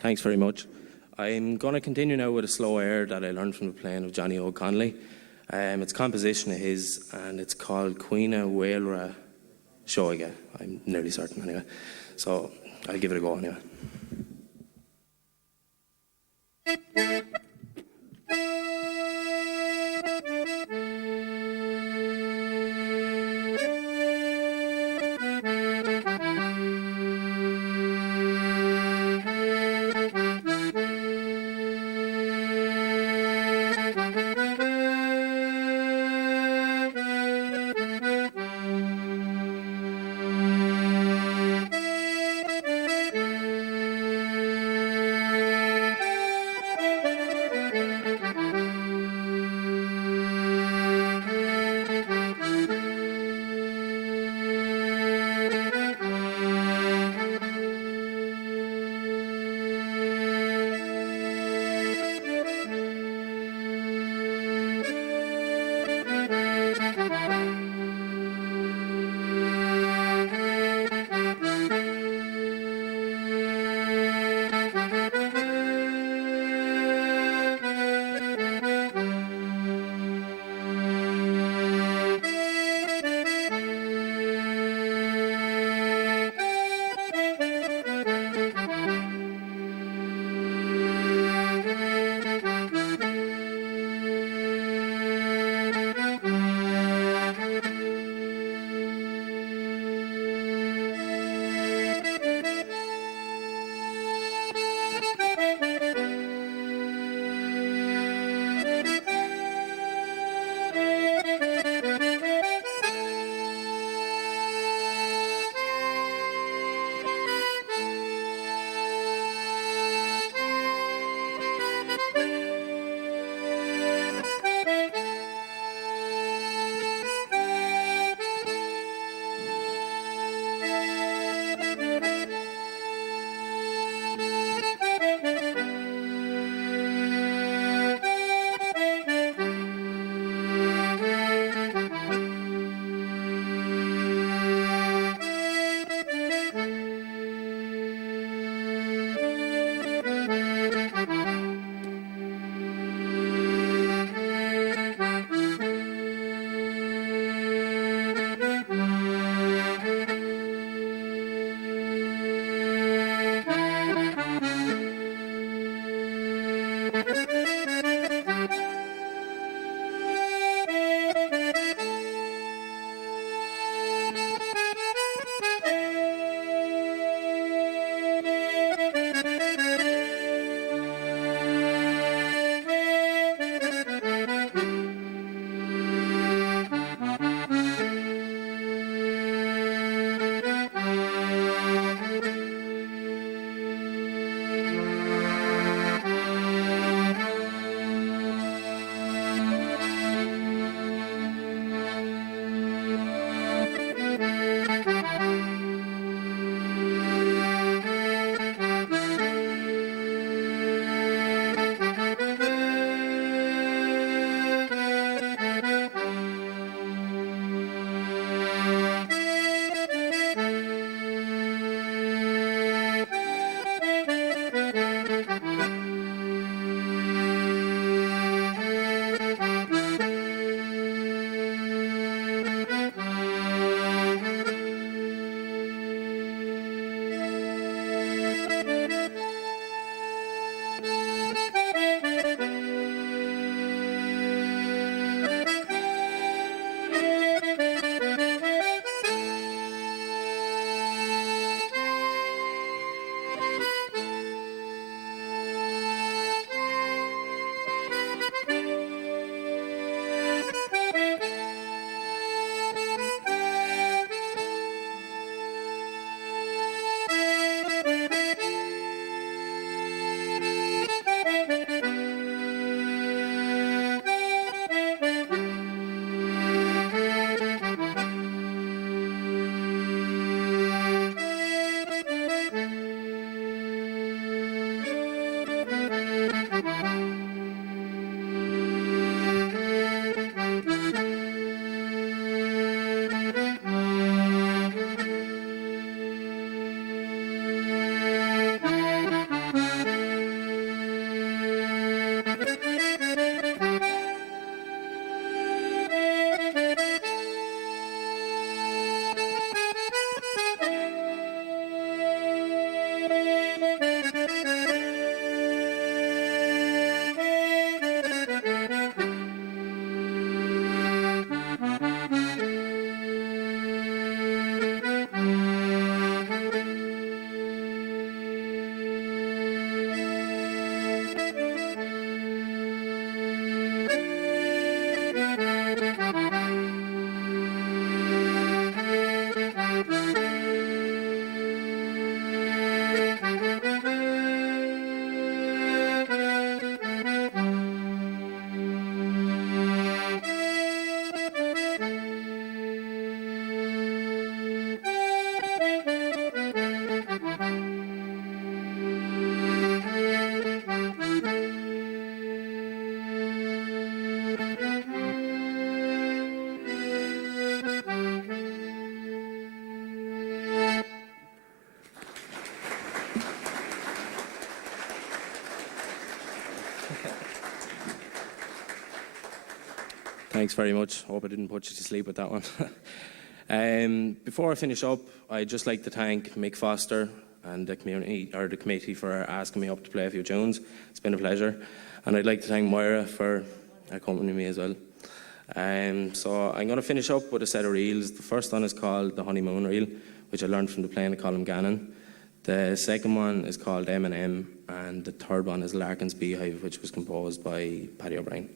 Thanks very much. I'm going to continue now with a slow air that I learned from the playing of Johnny O'Connor. It's a composition of his, and it's called Cuina Whalera Shoiga. I'm nearly certain anyway. So I'll give it a go anyway. Thanks very much. Hope I didn't put you to sleep with that one. Before I finish up, I'd just like to thank Mick Foster and the committee for asking me up to play a few tunes. It's been a pleasure. And I'd like to thank Moira for accompanying me as well. So I'm going to finish up with a set of reels. The first one is called the Honeymoon Reel, which I learned from the playing of Colin Gannon. The second one is called M&M, and the third one is Larkin's Beehive, which was composed by Paddy O'Brien.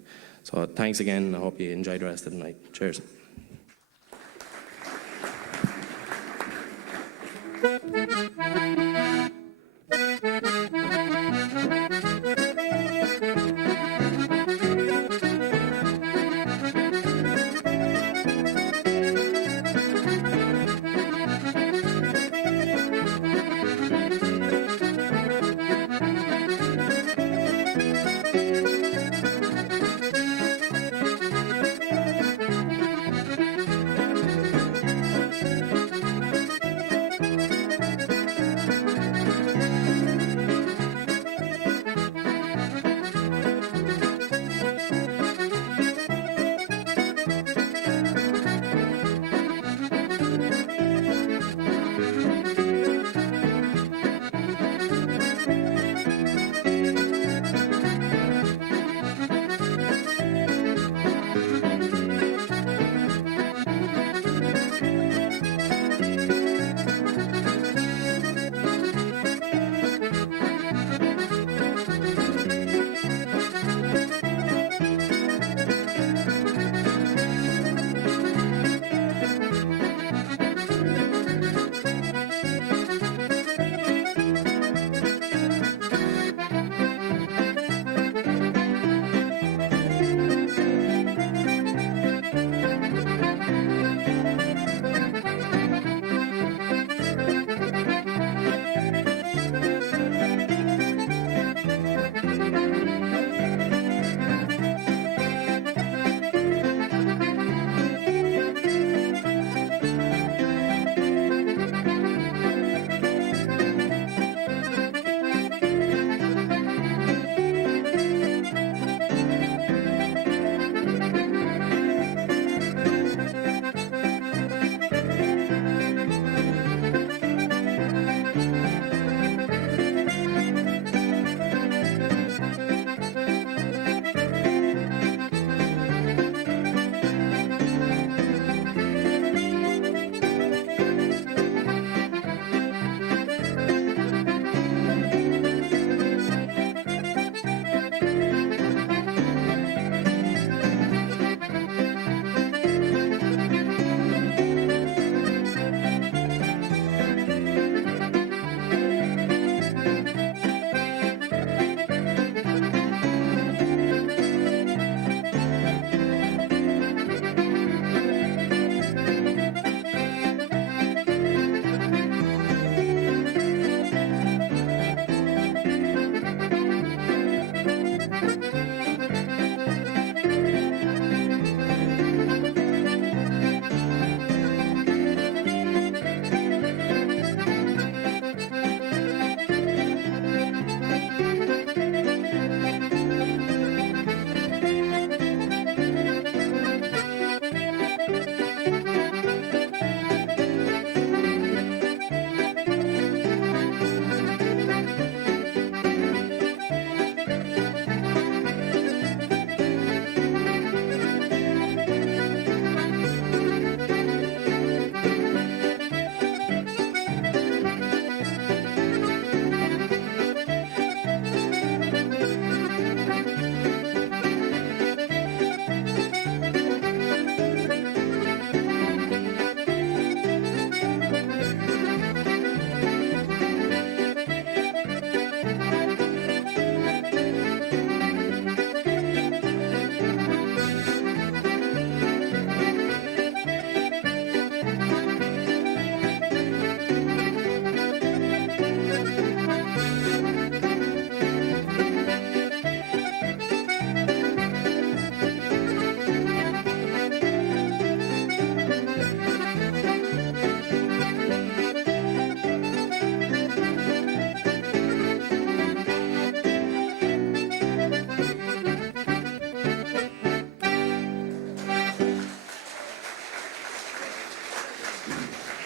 So thanks again. I hope you enjoy the rest of the night. Cheers.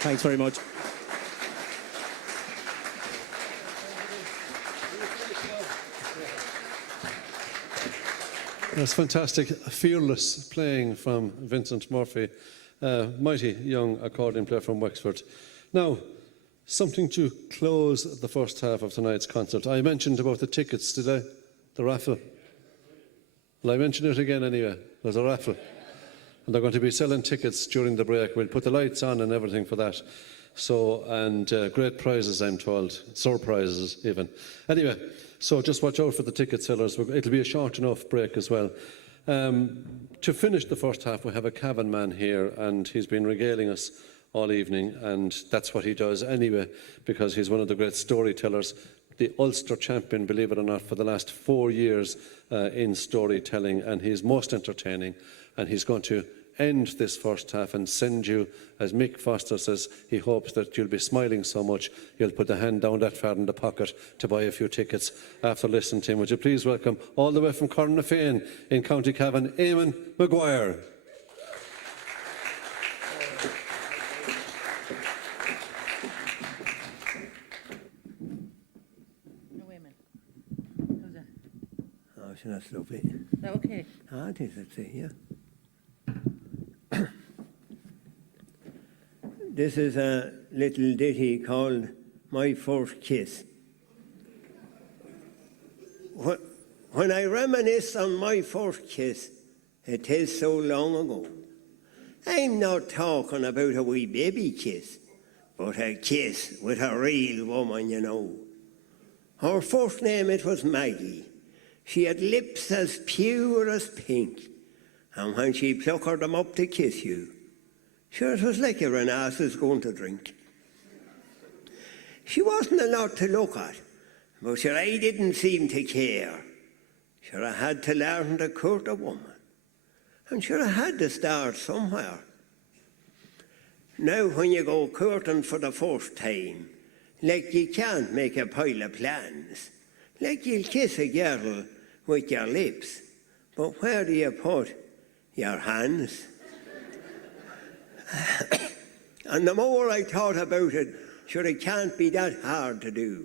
Thanks very much. That's fantastic. Fearless playing from Vincent Murphy, mighty young accordion player from Wexford. Now, something to close the first half of tonight's concert. I mentioned about the tickets, did I? The raffle. Well, I mentioned it again anyway. There's a raffle. And they're going to be selling tickets during the break. We'll put the lights on and everything for that. So, and great prizes, I'm told. Surprises, even. Anyway, so just watch out for the ticket sellers. It'll be a short enough break as well. To finish the first half, we have a Cavan man here, and he's been regaling us all evening, and that's what he does anyway, because he's one of the great storytellers, the Ulster champion, believe it or not, for the last 4 years in storytelling, and he's most entertaining, and he's going to end this first half and send you, as Mick Foster says, he hopes that you'll be smiling so much you'll put the hand down that far in the pocket to buy a few tickets after listening to him. Would you please welcome, all the way from Cornafane in County Cavan, Eamon Maguire. That's lovely. Okay. Ah, it is, let's see, yeah. This is a little ditty called My First Kiss. When I reminisce on my first kiss, it is so long ago. I'm not talking about a wee baby kiss, but a kiss with a real woman, you know. Her first name, it was Maggie. She had lips as pure as pink, and when she pluckered them up to kiss you, sure, it was like your an ass is going to drink. She wasn't a lot to look at, but sure, I didn't seem to care. Sure, I had to learn to court a woman, and sure, I had to start somewhere. Now, when you go courting for the first time, like you can't make a pile of plans. Like you'll kiss a girl with your lips, but where do you put your hands? And the more I thought about it, sure, it can't be that hard to do.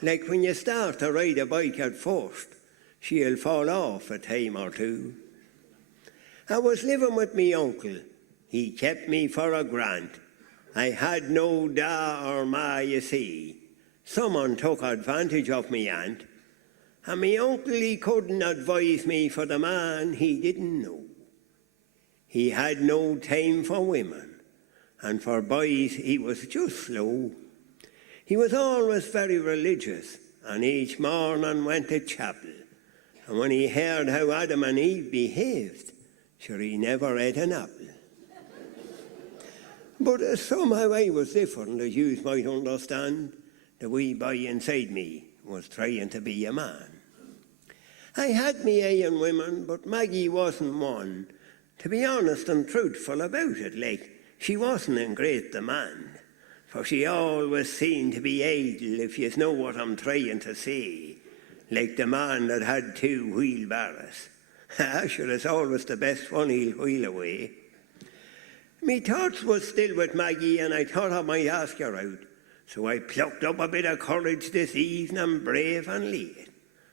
Like when you start to ride a bike at first, she'll fall off a time or two. I was living with me uncle. He kept me for a grant. I had no da or ma, you see. Someone took advantage of me aunt, and me uncle, he couldn't advise me for the man he didn't know. He had no time for women, and for boys he was just slow. He was always very religious, and each morning went to chapel. And when he heard how Adam and Eve behaved, sure, he never ate an apple. But somehow I was different, as you might understand. The wee boy inside me was trying to be a man. I had me eye on women, but Maggie wasn't one. To be honest and truthful about it, like, she wasn't in great demand, for she always seemed to be idle, if you know what I'm trying to say, like the man that had 2 wheelbarrows. Sure, it's always the best one he'll wheel away. Me thoughts was still with Maggie, and I thought I might ask her out. So I plucked up a bit of courage this evening, brave and late.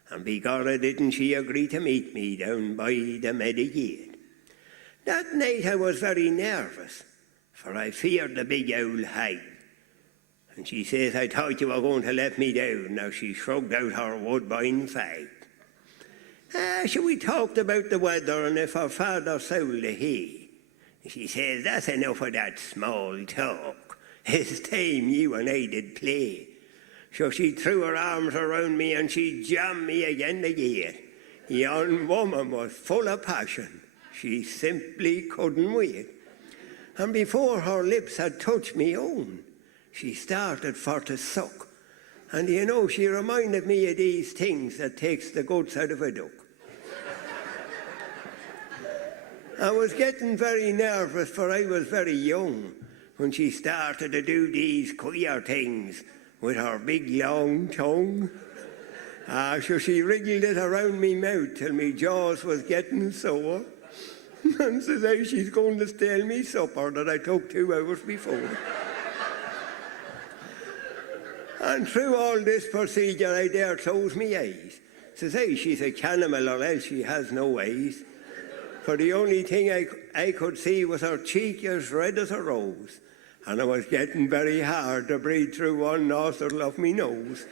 And begorra didn't she agree to meet me down by the Medigate. That night I was very nervous, for I feared the big owl hag. And she says, I thought you were going to let me down. Now she shrugged out her woodbine fag. So we talked about the weather and if her father sold the hay. She says, that's enough of that small talk. It's time you and I did play. So she threw her arms around me and she jammed me again the gate. Yon woman was full of passion. She simply couldn't wait. And before her lips had touched me own, she started for to suck. And you know, she reminded me of these things that takes the guts out of a duck. I was getting very nervous, for I was very young, when she started to do these queer things with her big long tongue. So she wriggled it around me mouth till me jaws was getting sore. And says I, she's going to steal me supper that I took 2 hours before. And through all this procedure, I dare close me eyes. Says, hey, she's a cannibal or else she has no ways. For the only thing I could see was her cheek as red as a rose. And it was getting very hard to breathe through one nostril of me nose.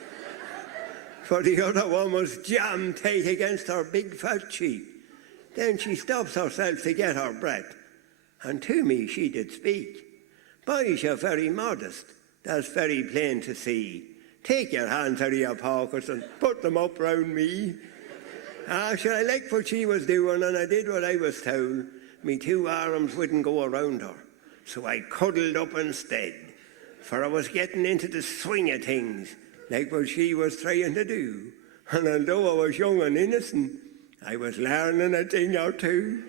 For the other one was jammed tight against her big fat cheek. Then she stops herself to get her breath. And to me she did speak. Boys, you're very modest. That's very plain to see. Take your hands out of your pockets and put them up round me. Sure, I liked what she was doing, and I did what I was told. Me 2 arms wouldn't go around her, so I cuddled up instead. For I was getting into the swing of things, like what she was trying to do. And although I was young and innocent, I was learning a thing or two.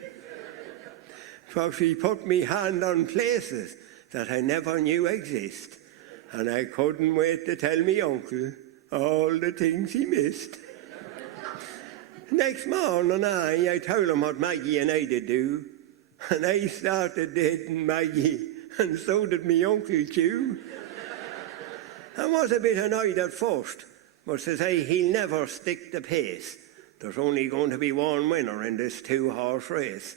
For she put me hand on places that I never knew exist. And I couldn't wait to tell me uncle all the things he missed. Next morning, I told him what Maggie and I did do. And I started dating Maggie, and so did me Uncle Q. I was a bit annoyed at first, but says I, he'll never stick the pace. There's only going to be one winner in this 2-horse race.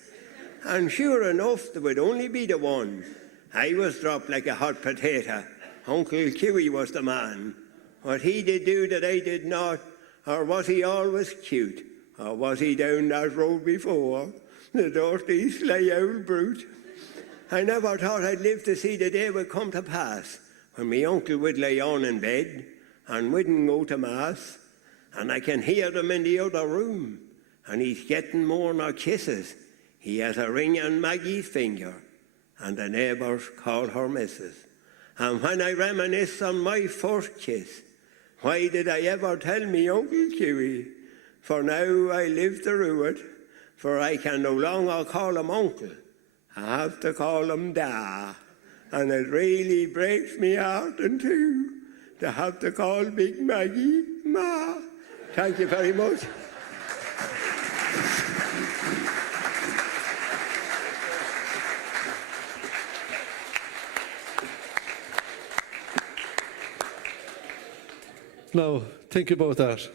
And sure enough, there would only be the one. I was dropped like a hot potato. Uncle Kiwi was the man. What he did do that I did not, or was he always cute, or was he down that road before, the dirty, sly old brute? I never thought I'd live to see the day would come to pass when me uncle would lay on in bed and wouldn't go to mass. And I can hear them in the other room, and he's getting more nor kisses. He has a ring on Maggie's finger, and the neighbours call her missus. And when I reminisce on my first kiss, why did I ever tell me Uncle Kiwi? For now I live through it, for I can no longer call him uncle. I have to call him Da. And it really breaks me heart in two to have to call Big Maggie Ma. Thank you very much. Now, think about that.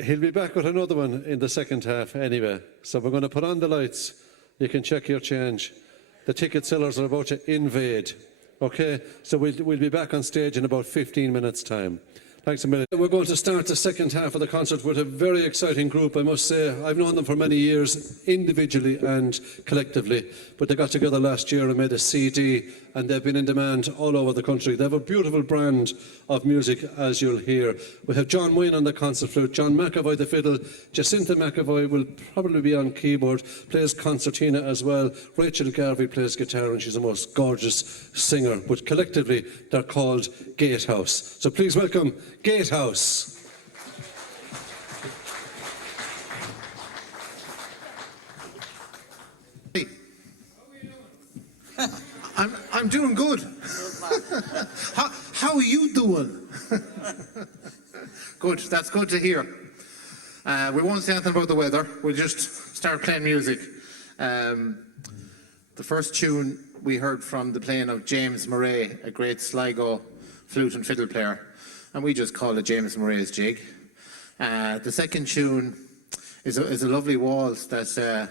He'll be back with another one in the second half anyway. So we're going to put on the lights. You can check your change. The ticket sellers are about to invade. Okay? So we'll be back on stage in about 15 minutes' time. Thanks a million. We're going to start the second half of the concert with a very exciting group, I must say. I've known them for many years, individually and collectively, but they got together last year and made a CD, and they've been in demand all over the country. They have a beautiful brand of music, as you'll hear. We have John Wayne on the concert flute, John McAvoy the fiddle, Jacinta McAvoy will probably be on keyboard, plays concertina as well. Rachel Garvey plays guitar, and she's the most gorgeous singer, but collectively they're called Gatehouse. So please welcome Gatehouse. Hey. I'm doing good. How are you doing? Good, that's good to hear. We won't say anything about the weather, we'll just start playing music. The first tune we heard from the playing of James Murray, a great Sligo flute and fiddle player, and we just call it James Murray's Jig. The second tune is a lovely waltz that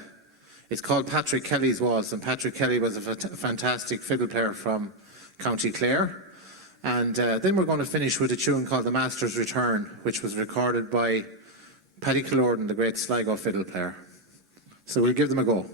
it's called Patrick Kelly's Waltz, and Patrick Kelly was a fantastic fiddle player from County Clare. And then we're going to finish with a tune called The Master's Return, which was recorded by Paddy Kilorden, the great Sligo fiddle player. So we'll give them a go.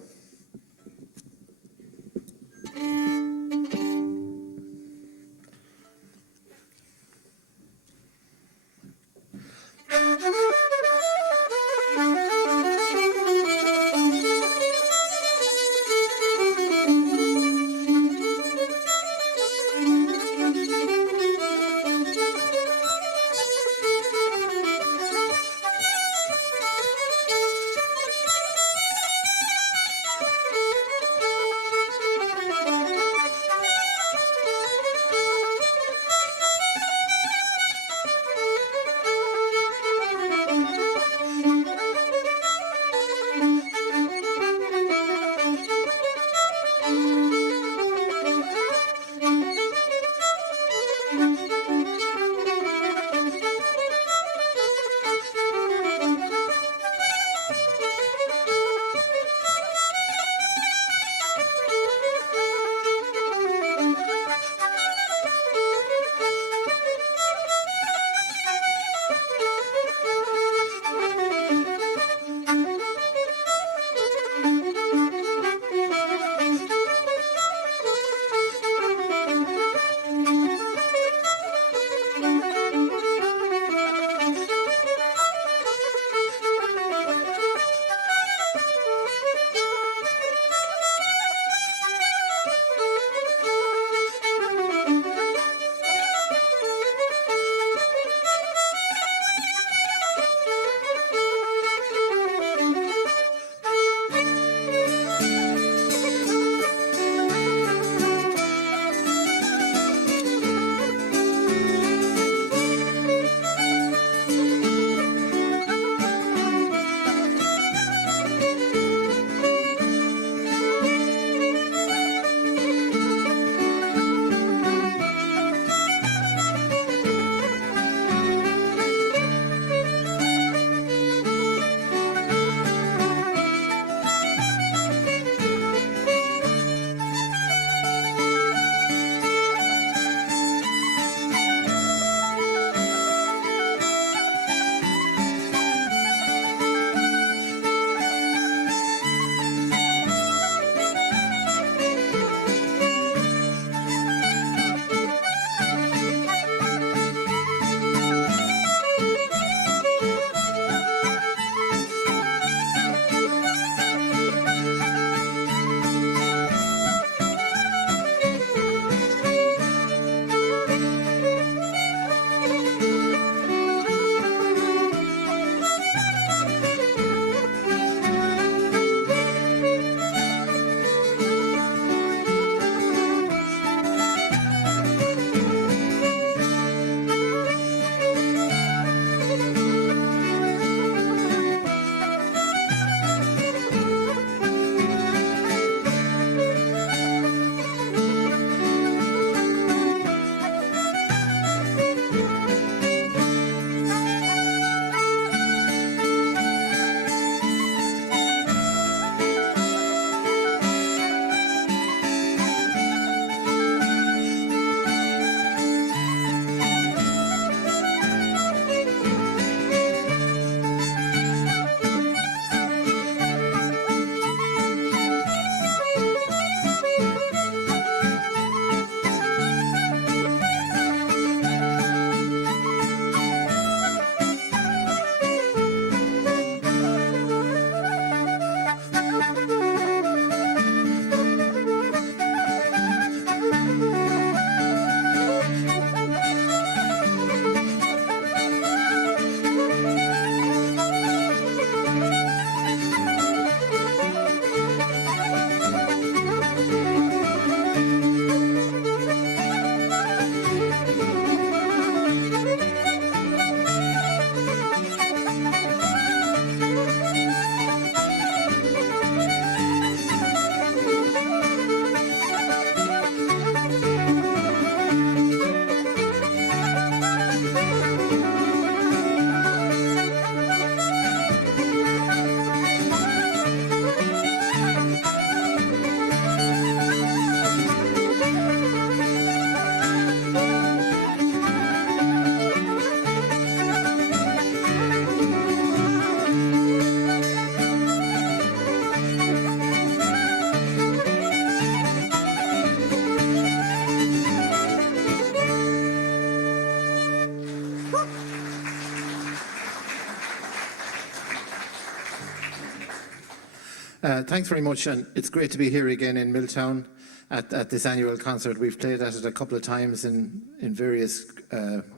Thanks very much, and it's great to be here again in Milltown at this annual concert. We've played at it a couple of times in various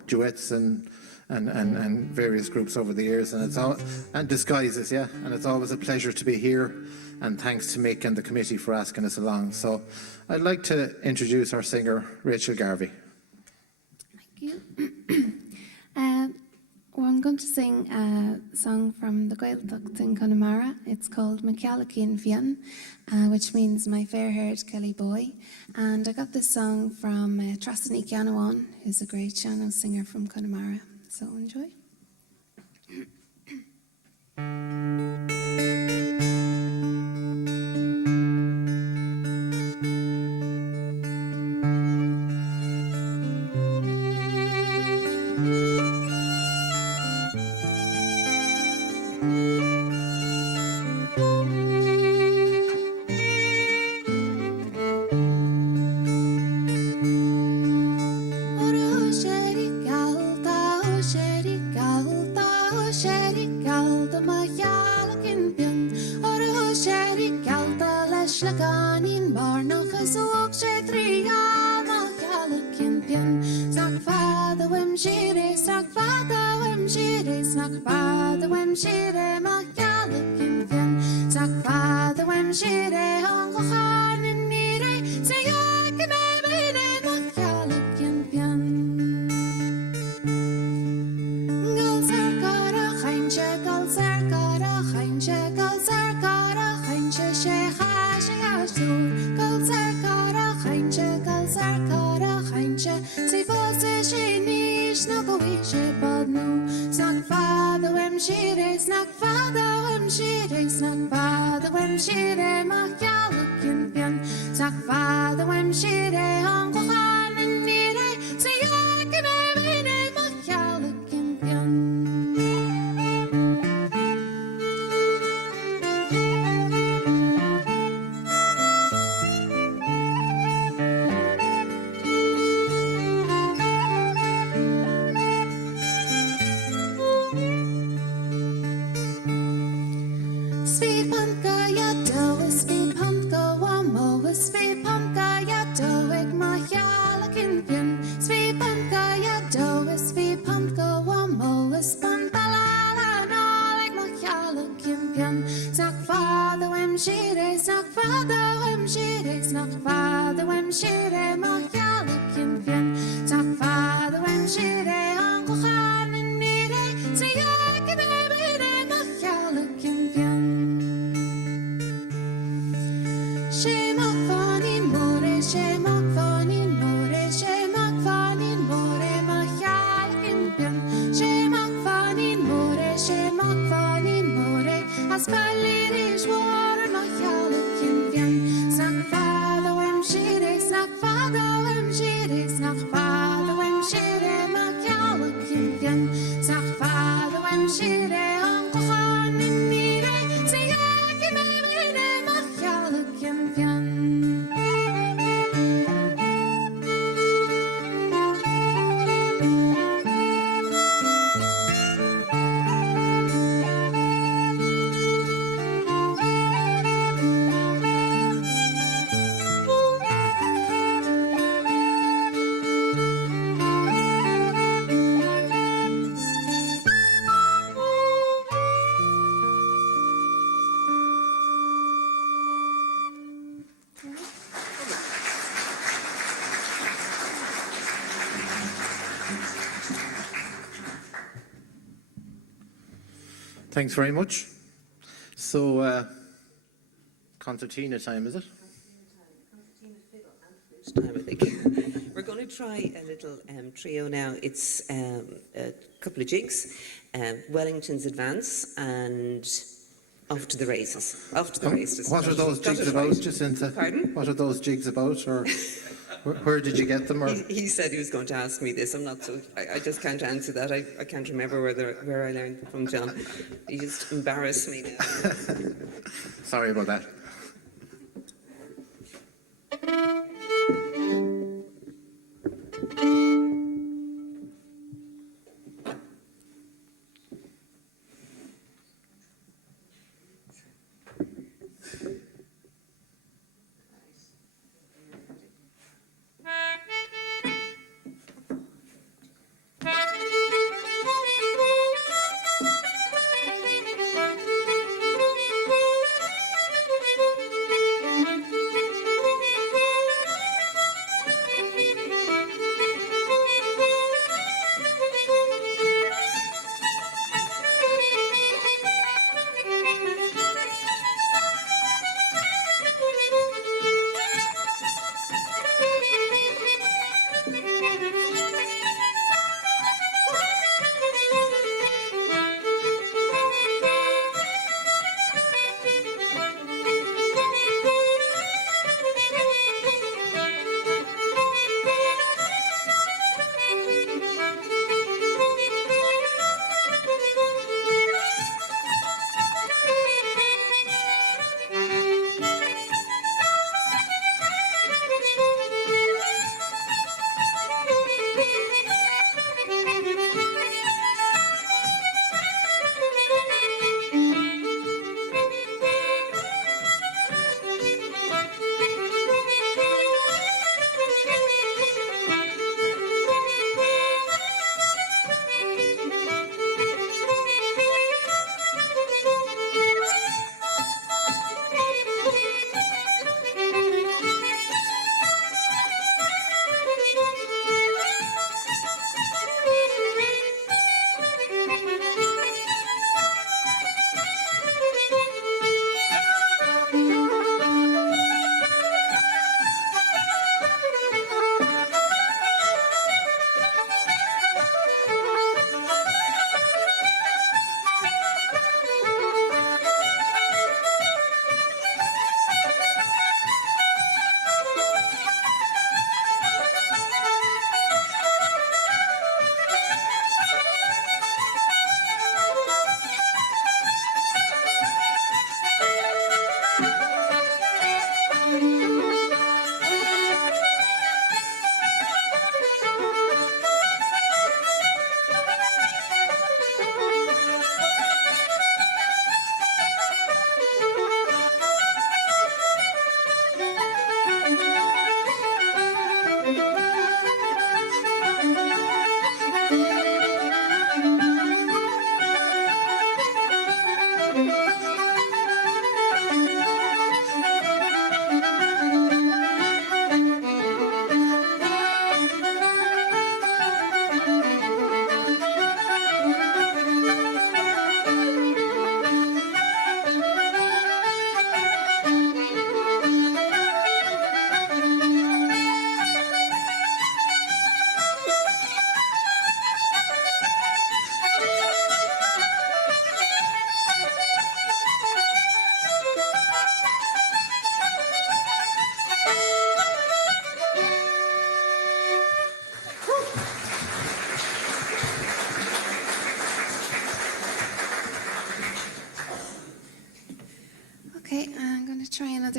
duets and various groups over the years, and it's all and disguises, yeah. And it's always a pleasure to be here. And thanks to Mick and the committee for asking us along. So I'd like to introduce our singer, Rachel Garvey. Thank you. Well, I'm going to sing a song from the Gaeltacht in Connemara. It's called Macalachin Fian, which means my fair-haired Kelly boy. And I got this song from Trastani Kianawan, who's a great piano singer from Connemara. So enjoy. Thanks very much. So, concertina time, is it? Time, I think. We're going to try a little trio now. It's a couple of jigs, Wellington's Advance, and Off to the Races. Off to the Races. What are those jigs about, Jacinta? Pardon? What are those jigs about, or where did you get them? Or? He said he was going to ask me this. I'm not so. I just can't answer that. I can't remember where I learned them from, John. You just embarrass me now. Sorry about that.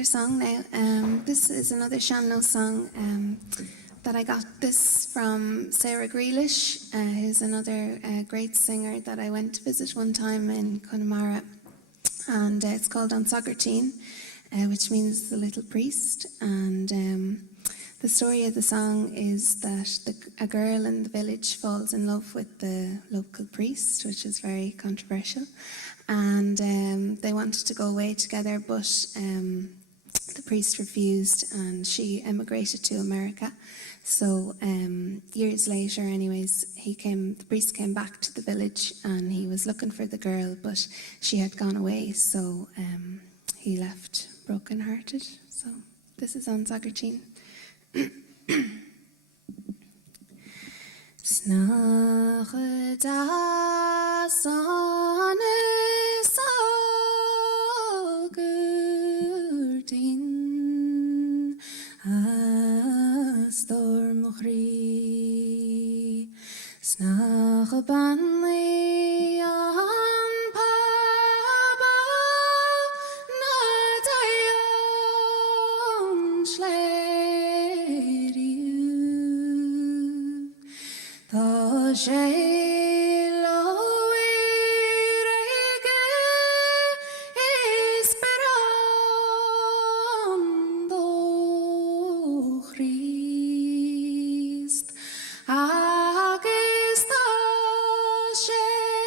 song now. This is another Shannon song that I got this from Sarah Grealish, who's another great singer that I went to visit one time in Connemara. And it's called Ansagarteen, which means the little priest. And the story of the song is that a girl in the village falls in love with the local priest, which is very controversial. And they wanted to go away together, but the priest refused, and she emigrated to America. So years later, anyways, the priest came back to the village, and he was looking for the girl, but she had gone away. So he left broken-hearted. So this is Ansagarteen. Snach da sonne Sagarteen Storm chri Snach banli an paba na dayon schleiriu Ta shelo irege esperando Christ agesta shetrial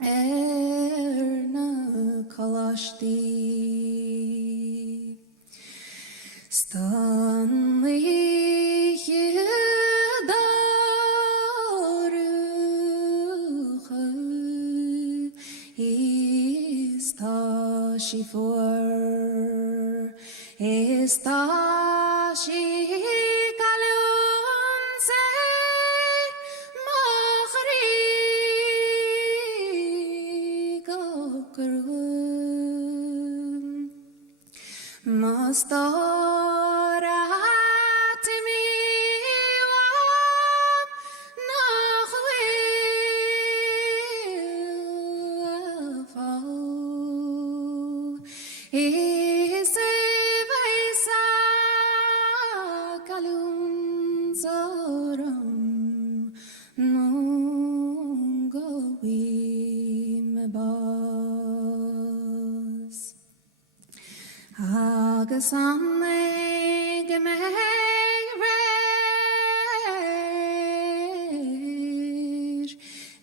erna kalashti Stanley Daruch is Tashi Kalun Ser Machri Gokrum Mastarat mi wam nachwil Ise vaisa kalun zoram nungo wimebas Agus annig meir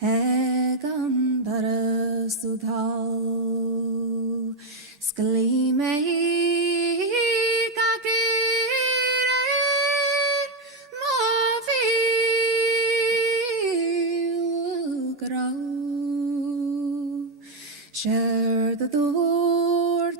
egan baras udhal skli mei kagirer ma vil grau Share the door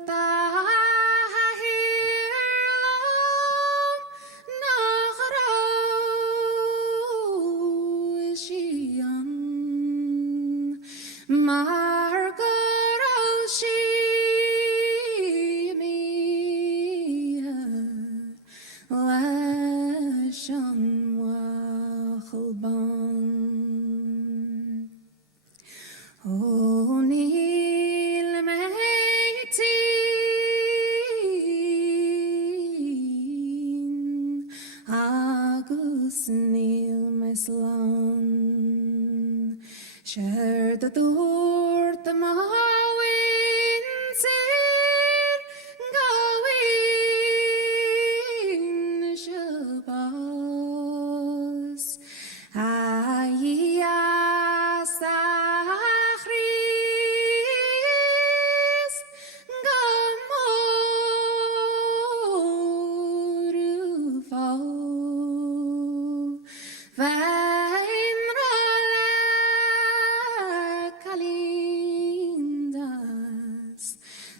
Neil Meslan Share the door the Mawin Sir Gawin Shabas Ayas Christ Gamorufal Vain rola kalindas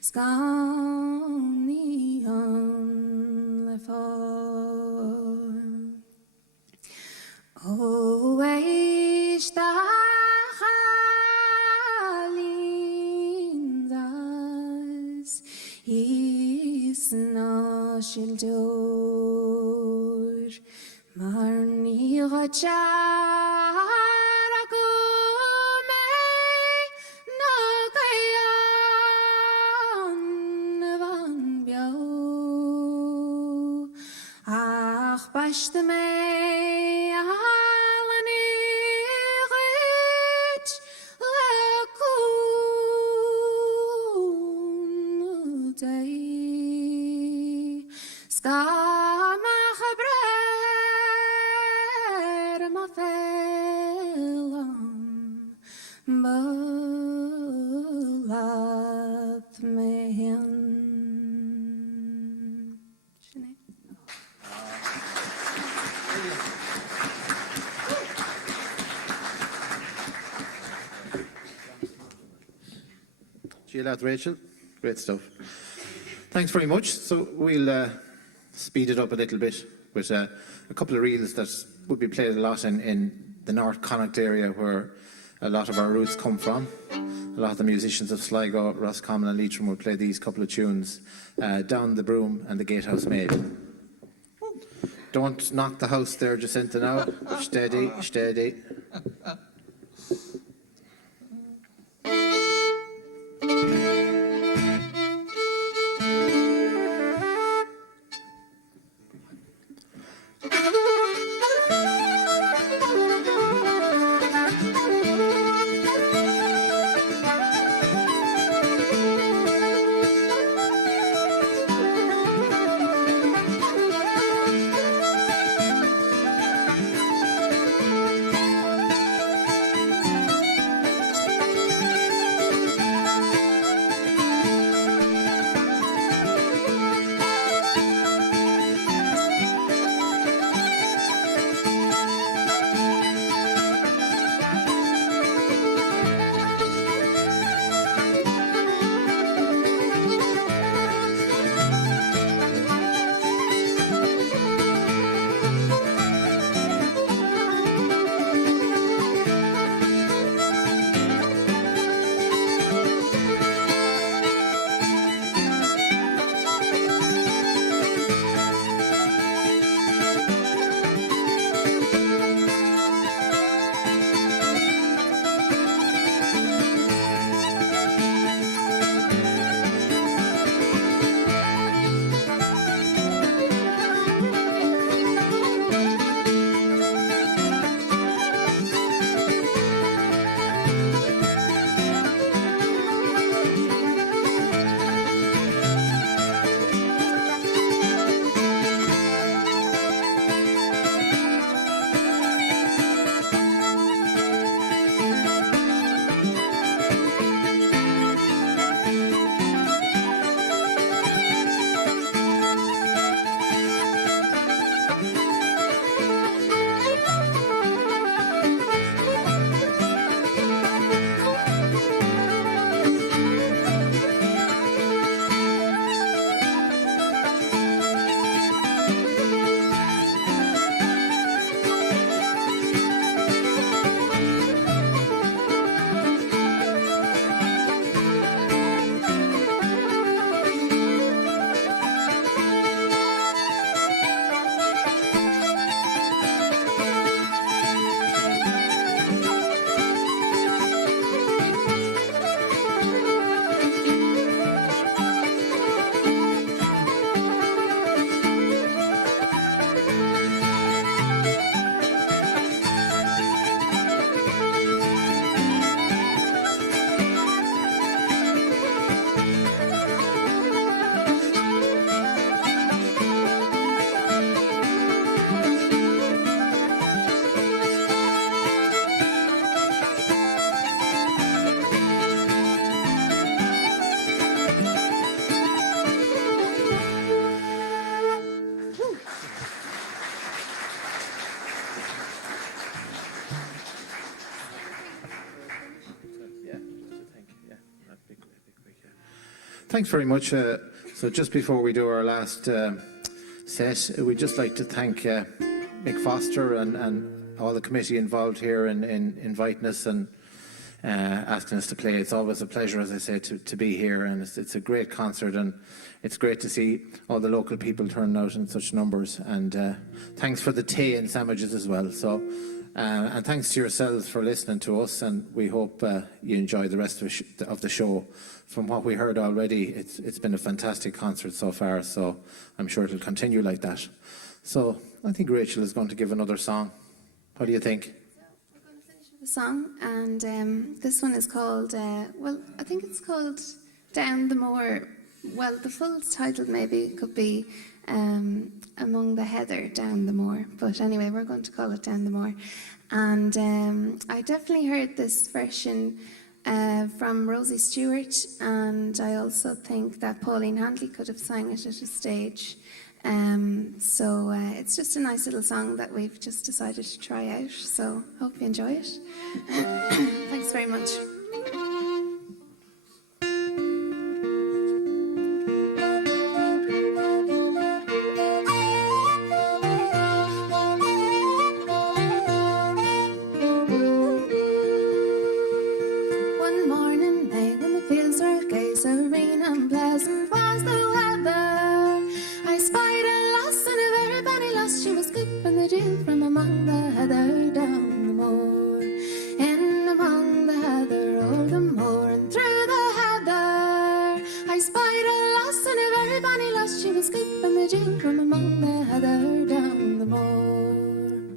skani on lefon O eish da kalindas is na shildor Marni Racharagume Nagaya Wash the may halani rich lacoon day. Skama bread ma felam balat mehin. Gilad, Rachel, great stuff. Thanks very much. So we'll speed it up a little bit with a couple of reels that would be played a lot in the North Connacht area, where a lot of our roots come from. A lot of the musicians of Sligo, Roscommon and Leitrim will play these couple of tunes. Down the Broom and the Gatehouse Maid. Don't knock the house there, Jacinta, now. Steady, steady. Thanks very much. So just before we do our last set, we'd just like to thank Mick Foster and all the committee involved here in inviting us and asking us to play. It's always a pleasure, as I say, to be here, and it's a great concert, and it's great to see all the local people turning out in such numbers. And thanks for the tea and sandwiches as well. So, and thanks to yourselves for listening to us, and we hope you enjoy the rest of the show. From what we heard already, it's been a fantastic concert so far, so I'm sure it'll continue like that. So I think Rachel is going to give another song. What do you think? We're going to finish with a song, and this one is called, well, I think it's called Down the Moor. Well, the full title maybe could be Among the Heather, Down the Moor. But anyway, we're going to call it Down the Moor. And I definitely heard this version from Rosie Stewart, and I also think that Pauline Handley could have sang it at a stage. So it's just a nice little song that we've just decided to try out. So hope you enjoy it. Thanks very much. One morning, May, when the fields were gay, serene and pleasant was the weather, I spied a lass and a very bonny lass. She was skipping the dew from among the heather down the moor. In among the heather, o'er the moor and through the heather, I spied a lass and a very bonny lass. She was skipping the dew from among the heather down the moor.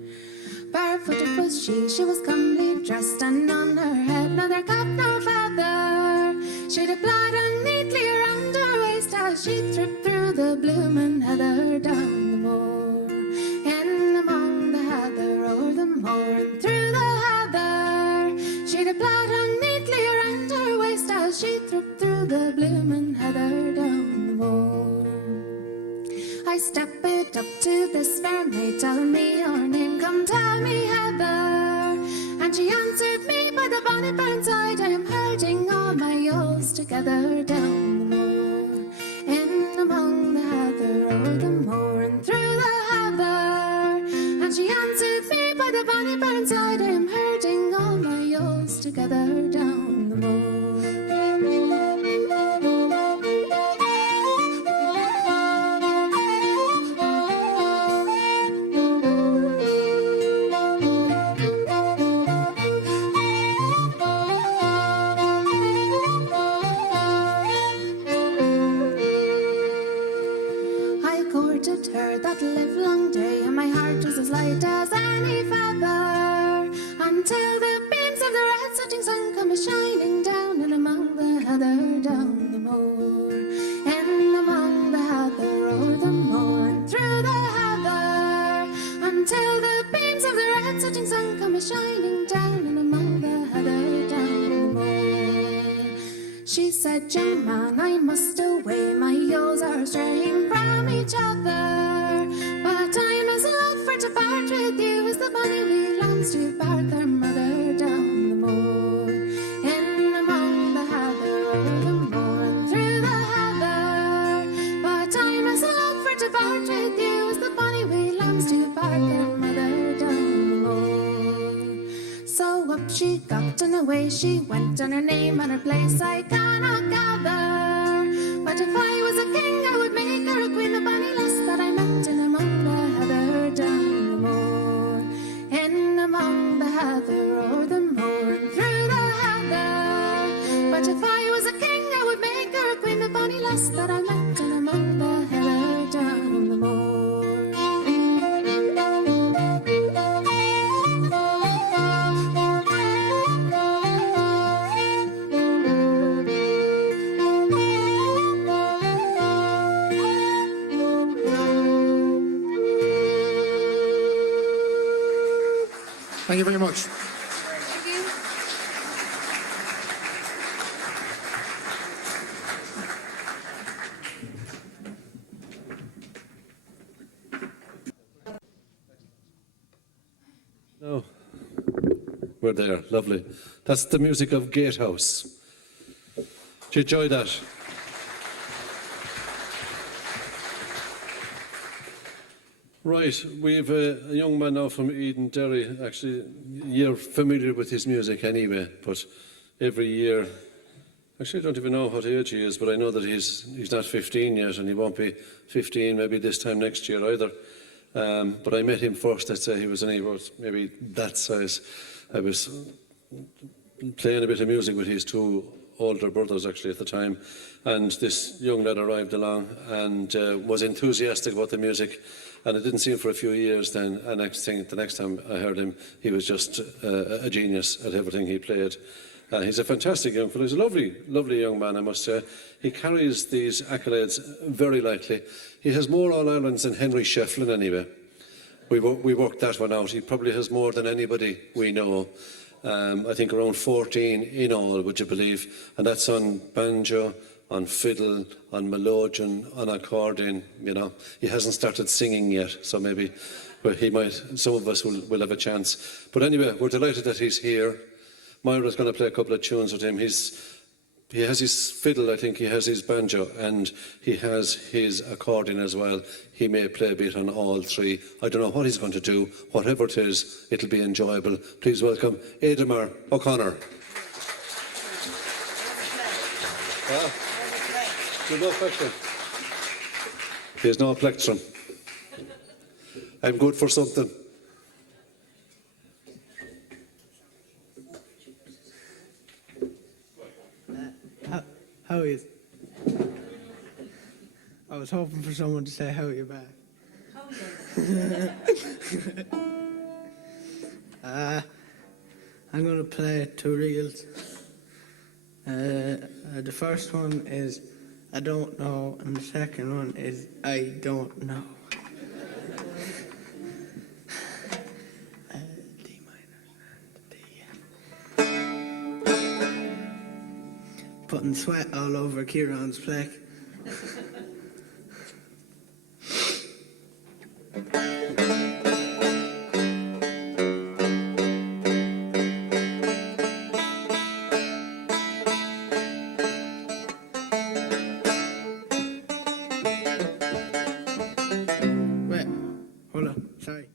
Barefooted was she was comely dressed, and on her head neither cap nor feather. She'd a plaid on neatly around her waist as she tripped through the bloomin' heather down the moor. In among the heather, o'er the moor and through the heather, she'd a plaid on neatly around her waist as she tripped through the bloomin' heather down the moor. I stepped up to this fair maid, tell me your name, come tell me Heather. And she answered me by the bonnet burnside, I am herding all my ewes together down the moor. In among the heather, o'er the moor and through the heather. And she answered me by the bonnet burnside, I am herding all my ewes together down the moor. Her that live long day, and my heart was as light as any feather, until the beams of the red setting sun come a-shining down and among the heather down the moor. In among the heather, o'er the moor and through the heather, until the beams of the red setting sun come a-shining down and among the heather down the moor. She said, young man, I must away, my ewes are straying from each other, but I'm as loth for to part with you as the bonny wee lambs to part their mother down the moor. In among the heather, o'er the moor and through the heather, but I'm as loth for to part with you as the bonny wee lambs to part their mother down the moor. So up she got and away she went, and her name and her place I cannot gather, but if I was a king I would make her a queen, the bonny lass that I met in among the heather down the moor. In among the heather, o'er the moor and through the heather, but if I was a king I would make her a queen, the bonny lass that I met in among the heather down the moor. Thank you very much. Thank you. No, we're there. Lovely. That's the music of Gatehouse. Did you enjoy that? Right, we have a young man now from Eden Derry. Actually, you're familiar with his music anyway, but every year, actually I don't even know what age he is, but I know that he's not 15 yet, and he won't be 15 maybe this time next year either. But I met him first, I'd say he was only about maybe that size. I was playing a bit of music with his two older brothers actually at the time, and this young lad arrived along and was enthusiastic about the music, and it didn't see him for a few years then, and the next time I heard him, he was just a genius at everything he played. He's a fantastic young fellow. He's a lovely, lovely young man, I must say. He carries these accolades very lightly. He has more All-Irelands than Henry Shefflin anyway. We worked that one out. He probably has more than anybody we know. I think around 14 in all, would you believe? And that's on banjo, on fiddle, on melodeon, on accordion, you know. He hasn't started singing yet, so maybe some of us will have a chance. But anyway, we're delighted that he's here. Myra's going to play a couple of tunes with him. He has his fiddle, I think he has his banjo, and he has his accordion as well. He may play a bit on all three. I don't know what he's going to do. Whatever it is, it'll be enjoyable. Please welcome Darren O'Connor. There's no plectrum. There's no plectrum. I'm good for something. How are you? I was hoping for someone to say how are you back. I'm going to play 2 reels. The first one is I don't know, and the second one is I don't know. D minor and D. Putting sweat all over Kieran's plaque. Wait, hold on, sorry.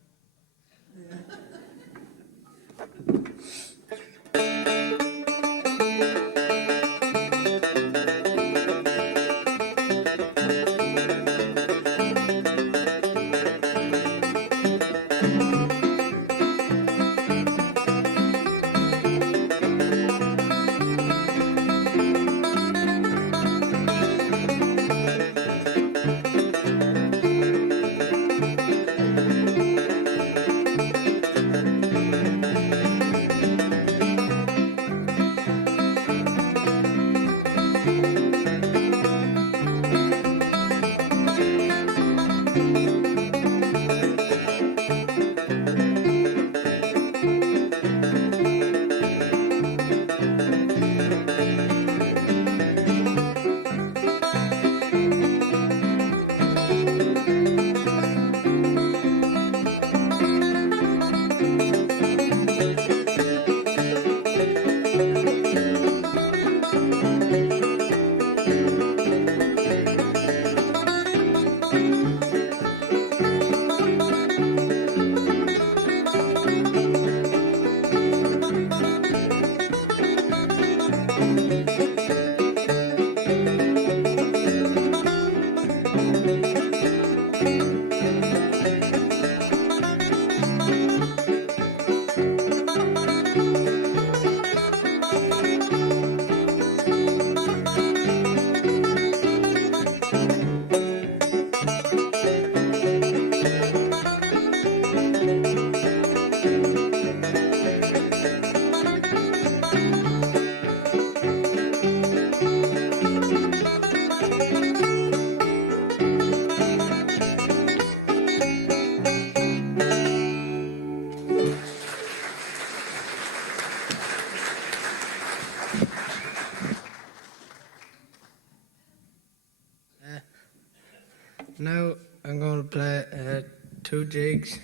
Now I'm going to play 2 jigs.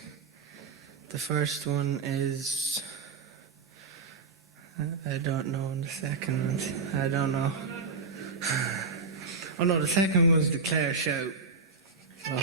The first one is I don't know, and the second one's I don't know. Oh no, the second one's the Clare Shout. So.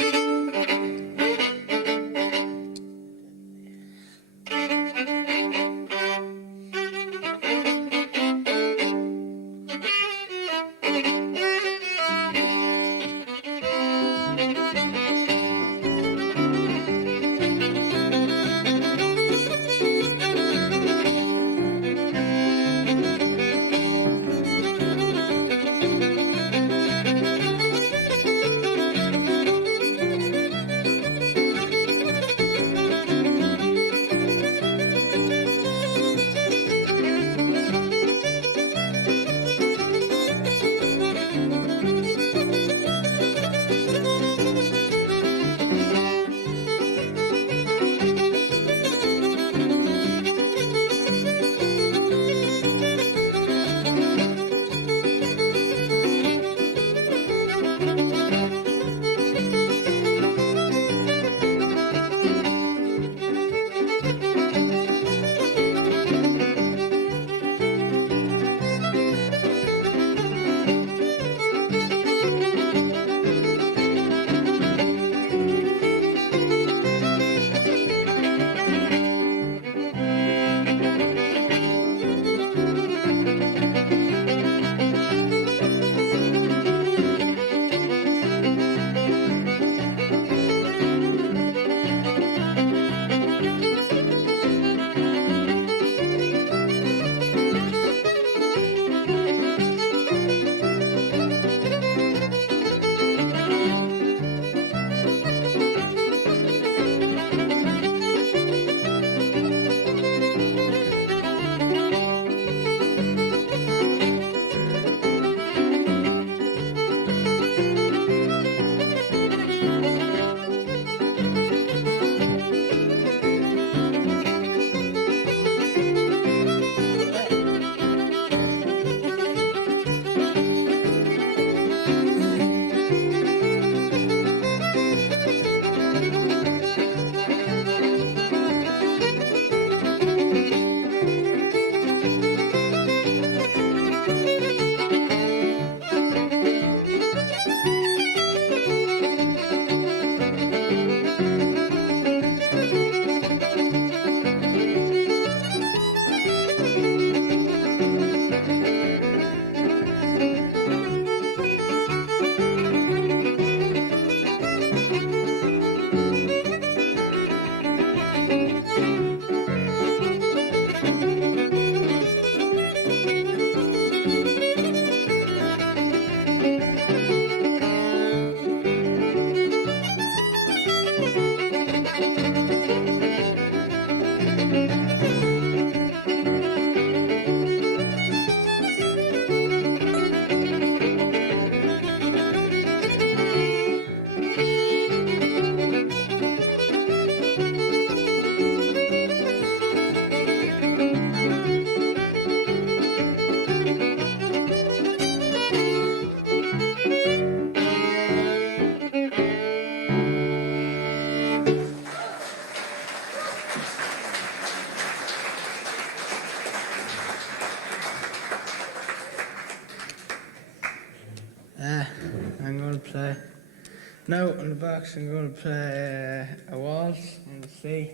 out on the box. I'm going to play a waltz in the sea.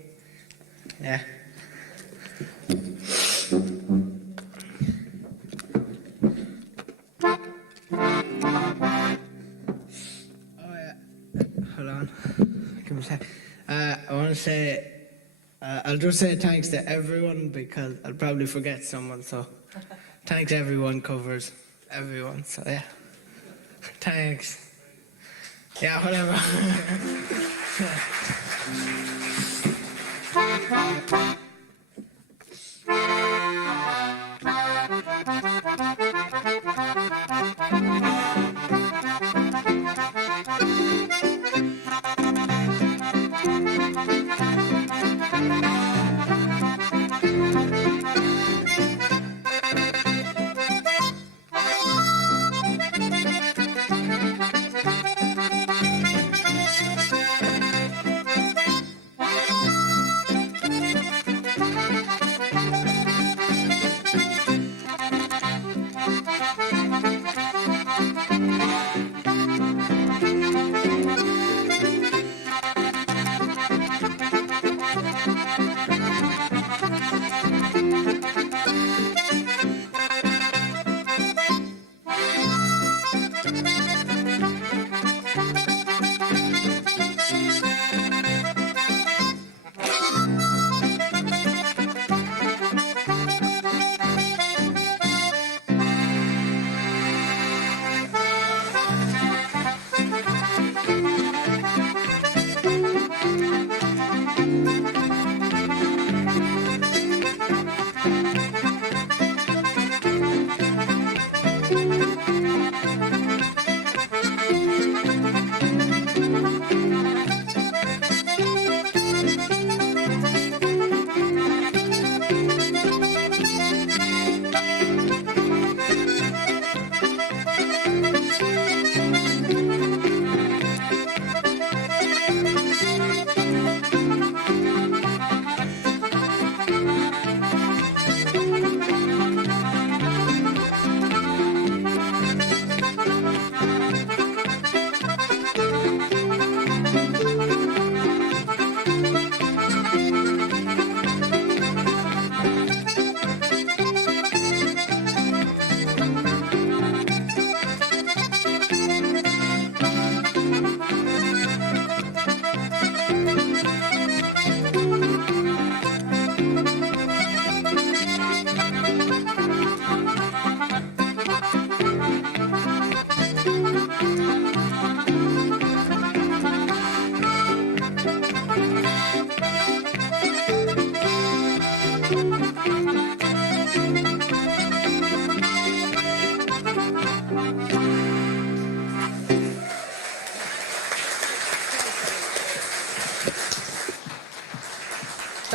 Yeah. Oh yeah. Hold on. Give me a sec. I want to say, I'll just say thanks to everyone because I'll probably forget someone. So, thanks everyone covers everyone. So yeah. Thanks. Yeah, whatever.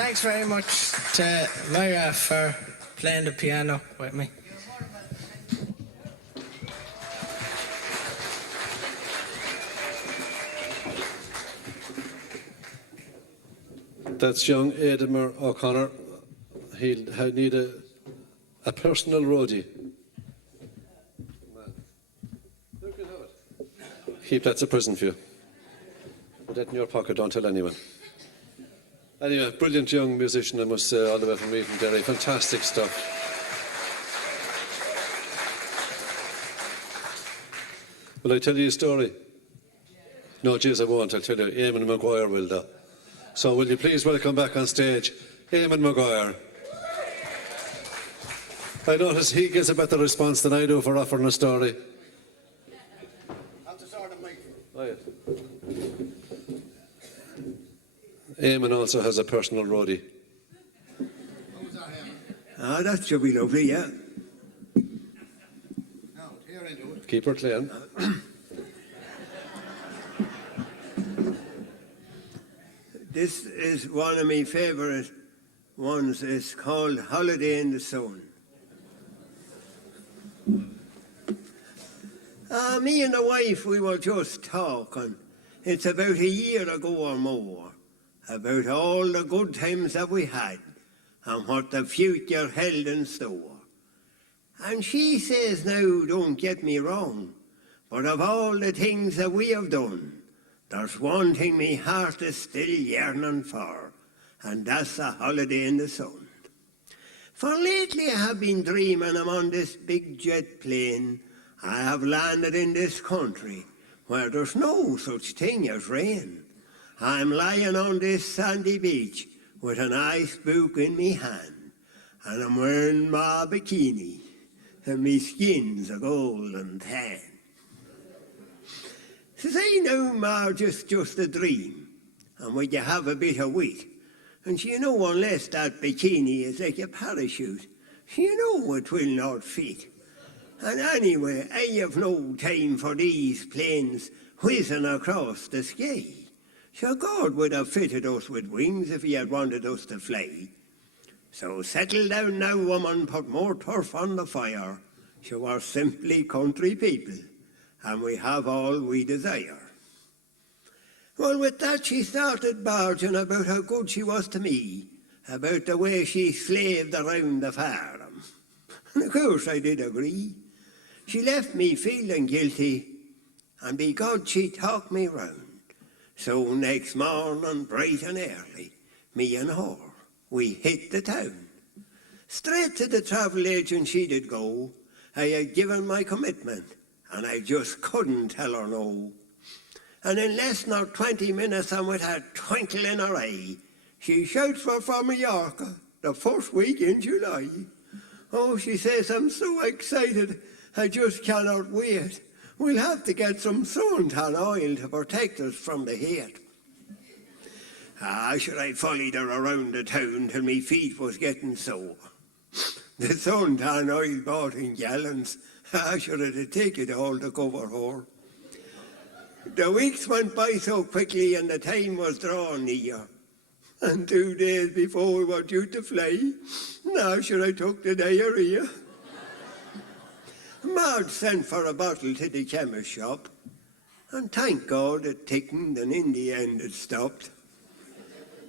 Thanks very much to Myra for playing the piano with me. That's young Darren O'Connor. He'll need a personal roadie. Keep that as a present for you. Put that in your pocket, don't tell anyone. Anyway, brilliant young musician, I must say, all the way from me, from Derry. Fantastic stuff. Will I tell you a story? No, jeez, I won't. I'll tell you. Eamon Maguire will, though. So will you please welcome back on stage Eamon Maguire. I notice he gets a better response than I do for offering a story. Oh, yes. Eamon also has a personal roadie. Ah, that should be lovely, yeah. Keep her clean. This is one of my favourite ones. It's called Holiday in the Sun. Me and the wife, we were just talking. It's about a year ago or more, about all the good times that we had and what the future held in store. And she says, now, don't get me wrong, but of all the things that we have done, There's one thing me heart is still yearning for, and that's a holiday in the sun. For lately I have been dreaming I'm on this big jet plane. I have landed in this country where there's no such thing as rain. I'm lying on this sandy beach with an ice book in me hand, and I'm wearing my bikini, and me skin's a golden tan. Says I know, Marge, it's just a dream, and when you have a bit of wit, and you know unless that bikini is like a parachute, you know it will not fit. And anyway, I have no time for these planes whizzing across the sky. Sure, God would have fitted us with wings if he had wanted us to fly. So settle down now, woman, put more turf on the fire. You are simply country people, and we have all we desire. Well, with that she started barging about how good she was to me, about the way she slaved around the farm. And of course I did agree. She left me feeling guilty, and by God she talked me round. So next morning, bright and early, me and her, we hit the town. Straight to the travel agent she did go. I had given my commitment, and I just couldn't tell her no. And in less than 20 minutes, and with a twinkle in her eye, she shouts for from Mallorca, the first week in July. Oh, she says, I'm so excited, I just cannot wait. We'll have to get some suntan oil to protect us from the heat. Sure, I followed her around the town till me feet was getting sore. The suntan oil bought in gallons, sure it'd take it all to cover her. The weeks went by so quickly and the time was drawing near. And 2 days before we were due to fly, sure I took the diarrhea. Marge sent for a bottle to the chemist shop, and thank God it thickened and in the end it stopped.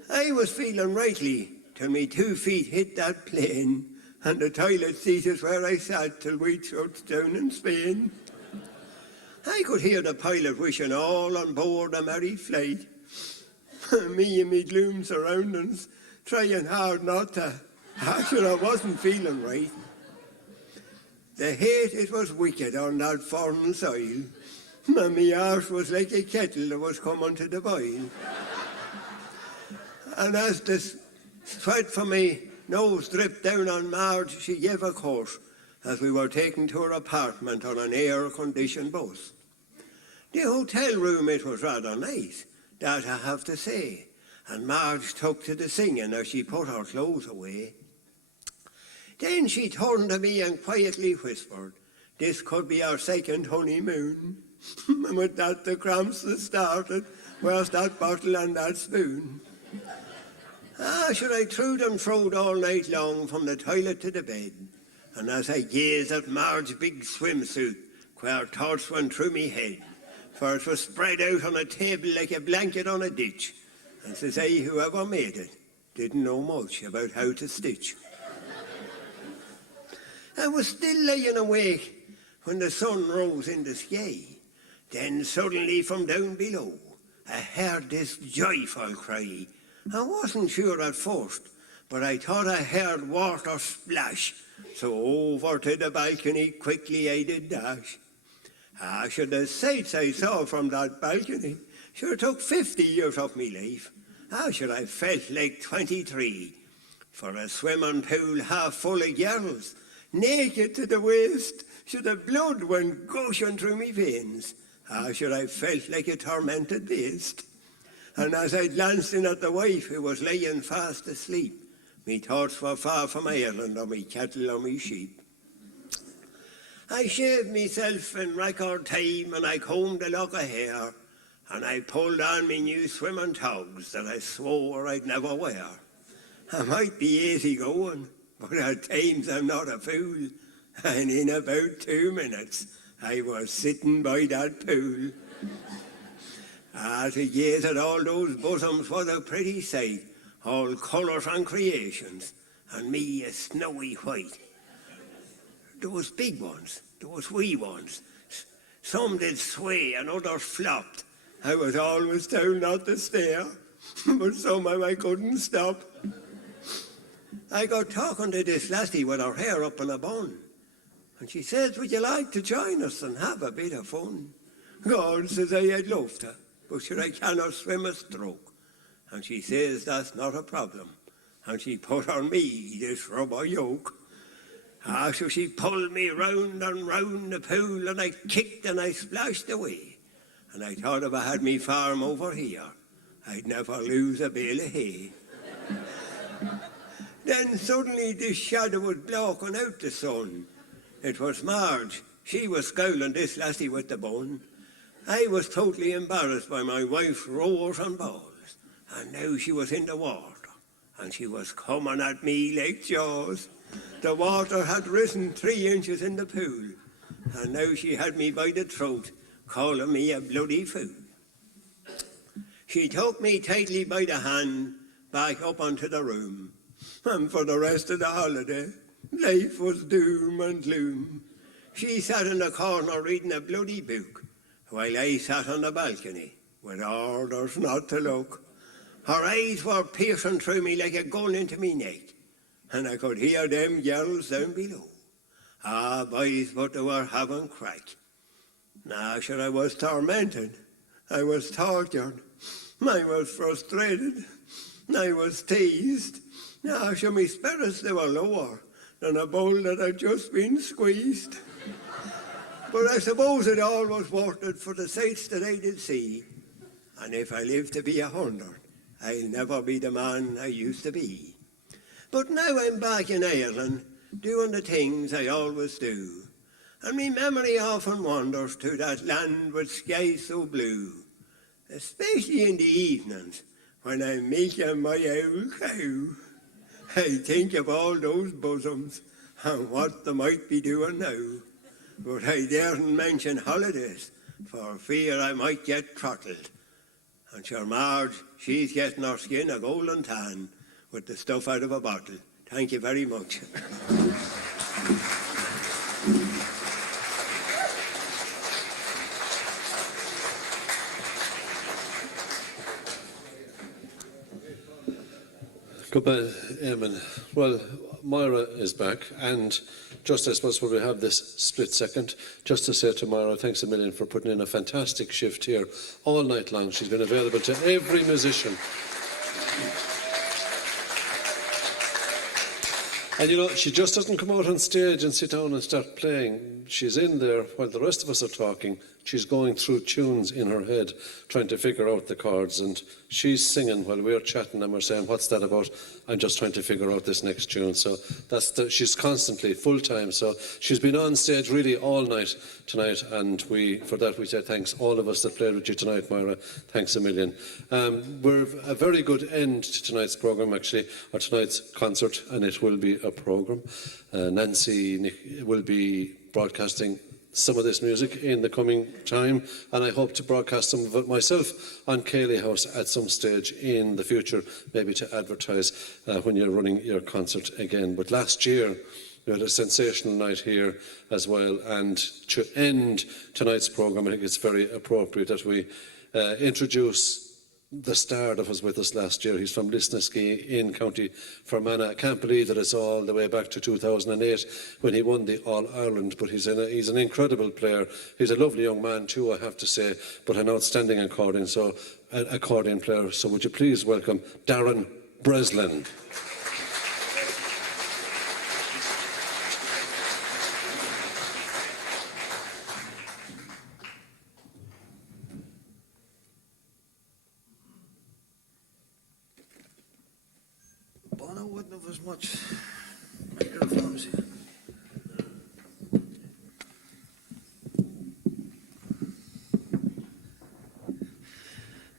I was feeling rightly till me 2 feet hit that plane, and the toilet seat is where I sat till we touched down in Spain. I could hear the pilot wishing all on board a merry flight. Me and me gloom surroundings, trying hard not to. Sure I wasn't feeling right. The hate, it was wicked on that foreign soil. And me arse was like a kettle that was coming to the boil. And as the sweat from me nose dripped down on Marge, she gave a course as we were taken to her apartment on an air-conditioned bus. The hotel room, it was rather nice, that I have to say, and Marge took to the singing as she put her clothes away. Then she turned to me and quietly whispered, this could be our second honeymoon. And with that the cramps started, where's that bottle and that spoon? Sure I trued and throwed all night long from the toilet to the bed, and as I gazed at Marge's big swimsuit, queer thoughts went through me head, for it was spread out on a table like a blanket on a ditch, and says I, whoever made it, didn't know much about how to stitch. I was still laying awake when the sun rose in the sky. Then suddenly from down below, I heard this joyful cry. I wasn't sure at first, but I thought I heard water splash. So over to the balcony quickly I did dash. Sure the sights I saw from that balcony sure took 50 years of me life. Sure I felt like 23. For a swimming pool half full of girls, naked to the waist, sure the blood went gushing through me veins. Sure I felt like a tormented beast. And as I glanced in at the wife who was laying fast asleep, me thoughts were far from Ireland or me cattle or me sheep. I shaved myself in record time and I combed a lock of hair, and I pulled on me new swimming togs that I swore I'd never wear. I might be easy going, but at times I'm not a fool, and in about 2 minutes I was sitting by that pool. To gaze at all those bosoms was a pretty sight, all colours and creations, and me a snowy white. There was big ones, there was wee ones. Some did sway and others flopped, I was always told not to stare, but somehow I couldn't stop. I got talking to this lassie with her hair up in a bun, and she says, would you like to join us and have a bit of fun? God, says I'd love to, but sure I cannot swim a stroke. And she says that's not a problem, and she put on me this rubber yoke. So she pulled me round and round the pool, and I kicked and I splashed away. And I thought if I had me farm over here, I'd never lose a bale of hay. Then suddenly this shadow was blocking out the sun. It was Marge. She was scowling this lassie with the bun. I was totally embarrassed by my wife's roars and bawls. And now she was in the water, and she was coming at me like jaws. The water had risen 3 inches in the pool, and now she had me by the throat, calling me a bloody fool. She took me tightly by the hand back up onto the room, and for the rest of the holiday, life was doom and gloom. She sat in the corner reading a bloody book, while I sat on the balcony with orders not to look. Her eyes were piercing through me like a gun into me neck, and I could hear them girls down below. Ah, boys, but they were having crack. Now, sure, I was tormented, I was tortured, I was frustrated, I was teased. Now, sure, my spirits, they were lower than a bowl that had just been squeezed. But I suppose it all was worth it for the sights that I did see. And if I live to be 100, I'll never be the man I used to be. But now I'm back in Ireland, doing the things I always do. And my memory often wanders to that land with skies so blue, especially in the evenings when I'm milking my old cow. I think of all those bosoms and what they might be doing now. But I daren't mention holidays for fear I might get throttled. And sure Marge, she's getting her skin a golden tan with the stuff out of a bottle. Thank you very much. Goodbye, Eamon. Well, Moira is back, and just I suppose when we have this split second, just to say to Moira, thanks a million for putting in a fantastic shift here all night long. She's been available to every musician. And you know, she just doesn't come out on stage and sit down and start playing. She's in there while the rest of us are talking. She's going through tunes in her head, trying to figure out the chords, and she's singing while we're chatting and we're saying, what's that about? I'm just trying to figure out this next tune. So she's constantly full-time. So she's been on stage really all night tonight, and for that we say thanks, all of us that played with you tonight, Moira. Thanks a million. We're a very good end to tonight's programme, actually, or tonight's concert, and it will be a programme. Nancy will be broadcasting some of this music in the coming time, and I hope to broadcast some of it myself on Cayley House at some stage in the future, maybe to advertise when you're running your concert again. But last year we had a sensational night here as well, and to end tonight's programme, I think it's very appropriate that we introduce the star that was with us last year. He's from Lisnaskea in County Fermanagh. I can't believe that it's all the way back to 2008 when he won the All-Ireland, but he's an incredible player. He's a lovely young man too, I have to say, but an outstanding accordion player. So would you please welcome Darren Breslin. As much microphones here.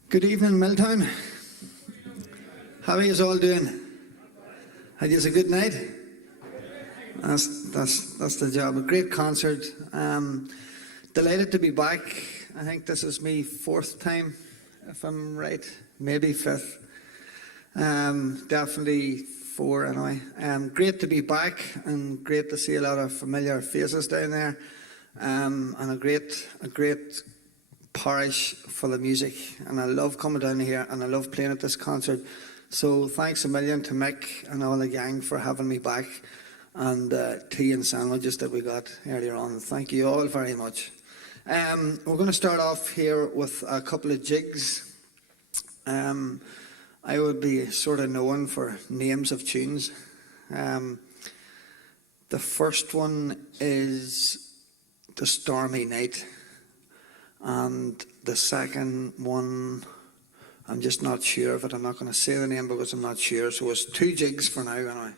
Good evening, Milltown. How are you all doing? Had you a good night? That's the job. A great concert. Delighted to be back. I think this is my 4th time, if I'm right, maybe 5th. Definitely 4 anyway. Great to be back, and great to see a lot of familiar faces down there, and a great parish full of music, and I love coming down here and I love playing at this concert. So thanks a million to Mick and all the gang for having me back, and tea and sandwiches that we got earlier on. Thank you all very much. We're going to start off here with a couple of jigs. I would be sort of known for names of tunes. The first one is The Stormy Night, and the second one, I'm just not sure of it. I'm not going to say the name because I'm not sure. So it's 2 jigs for now anyway.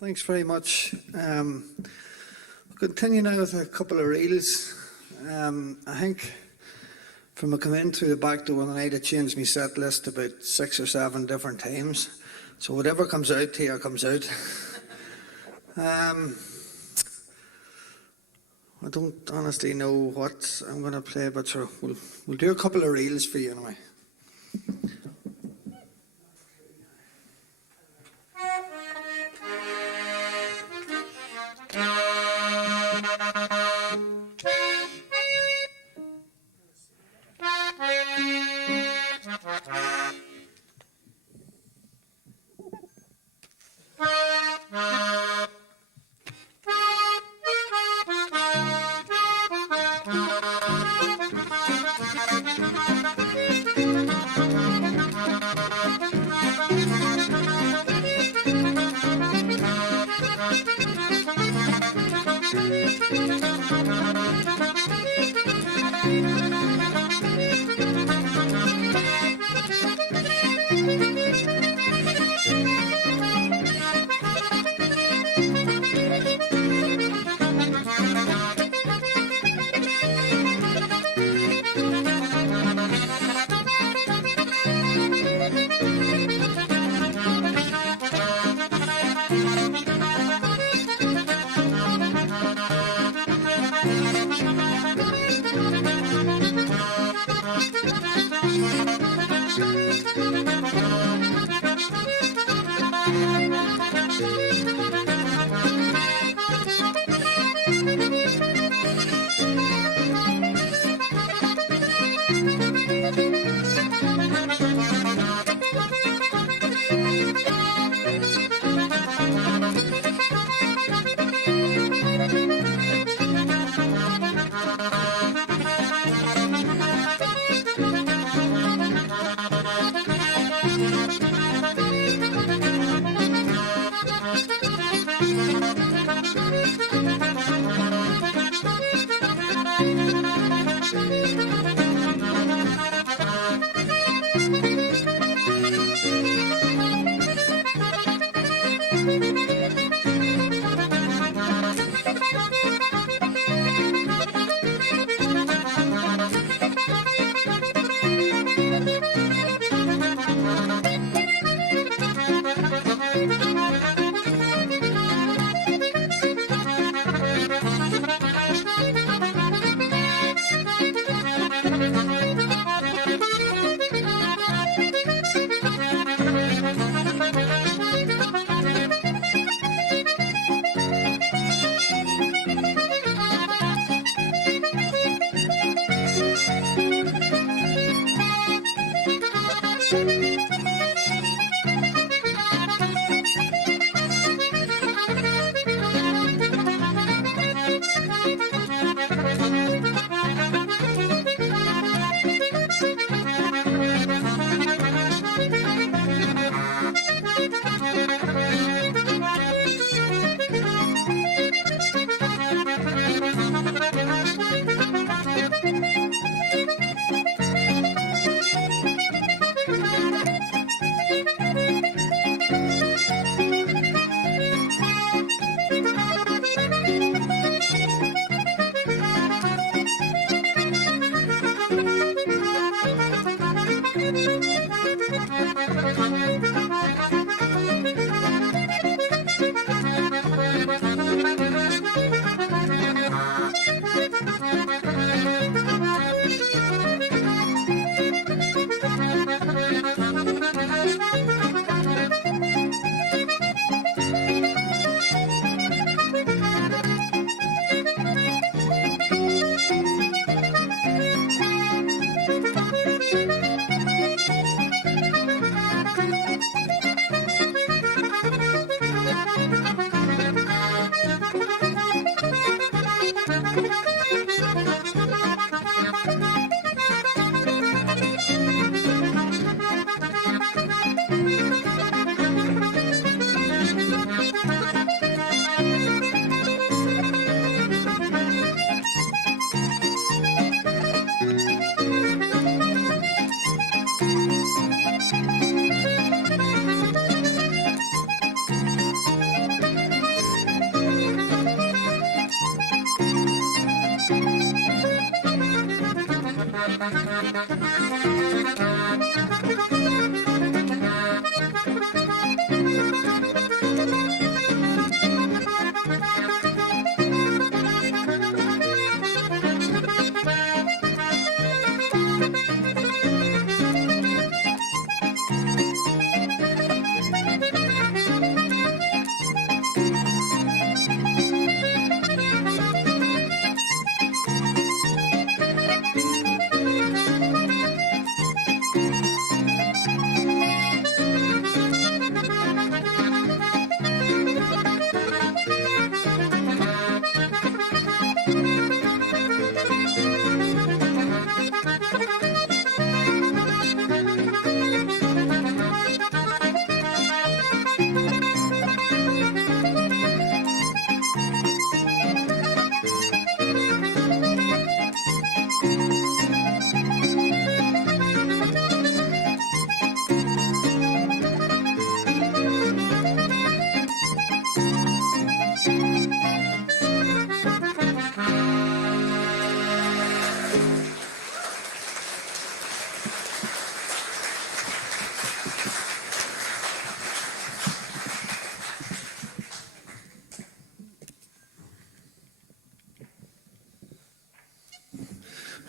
Thanks very much. We'll continue now with a couple of reels. I think from I come in through the back door one night, I changed my set list about 6 or 7 different times. So whatever comes out here comes out. I don't honestly know what I'm going to play, but sure, we'll do a couple of reels for you anyway.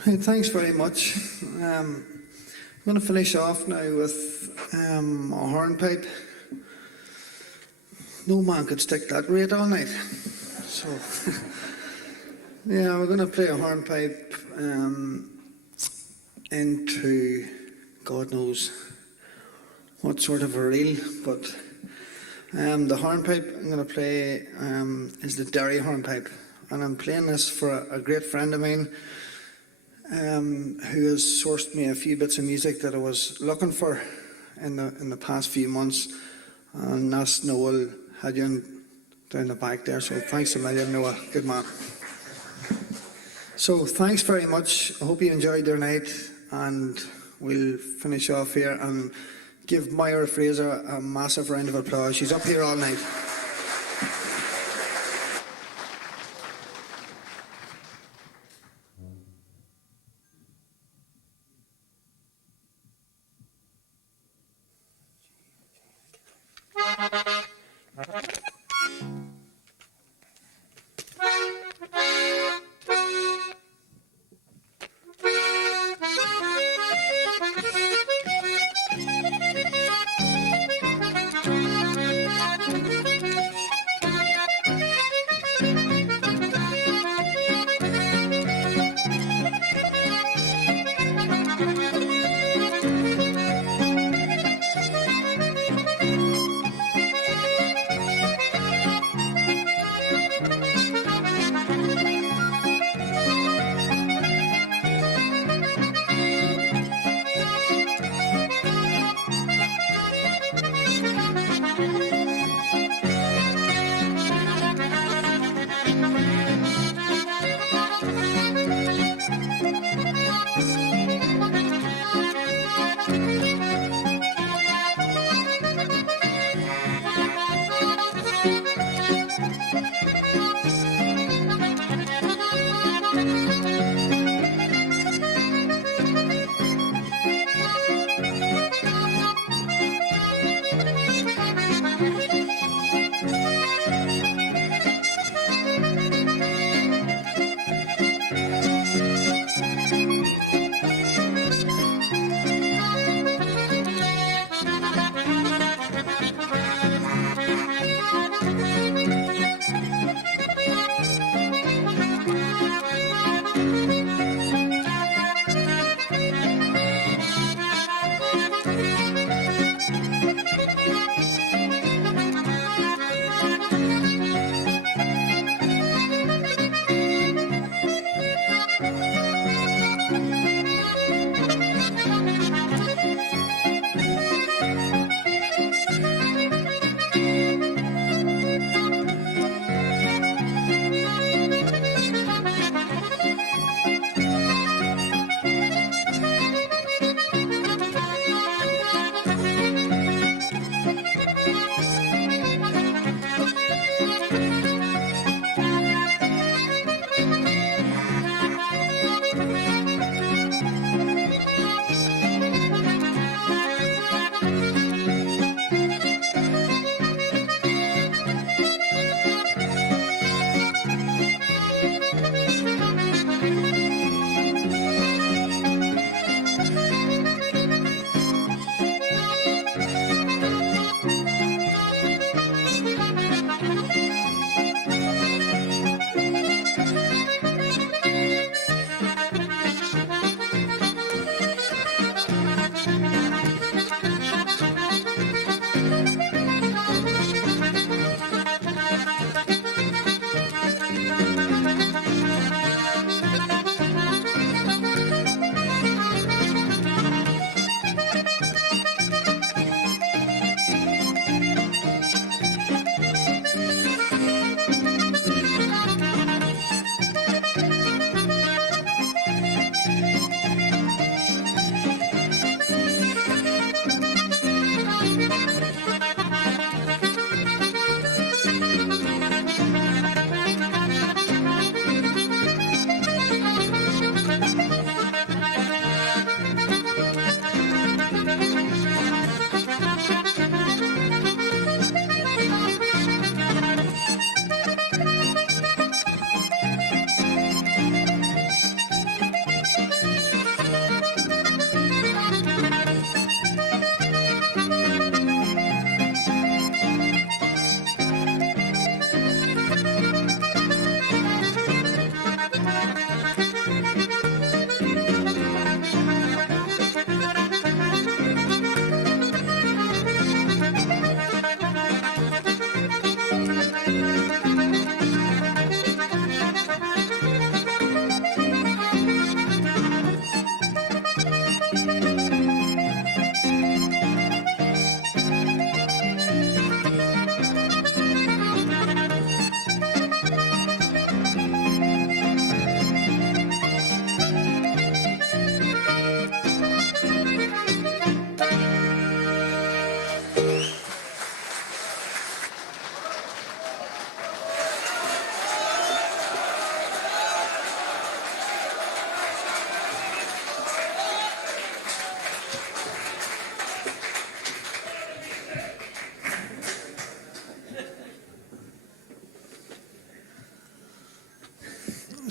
Hey, thanks very much. I'm going to finish off now with a hornpipe. No man could stick that rate all night. So, yeah, we're going to play a hornpipe into God knows what sort of a reel, but the hornpipe I'm going to play is the Derry hornpipe, and I'm playing this for a great friend of mine who has sourced me a few bits of music that I was looking for in the past few months, and that's Noel Hadjian down the back there. So thanks a million, Noah. Good man. So thanks very much. I hope you enjoyed your night, and we'll finish off here and give Myra Fraser a massive round of applause. She's up here all night.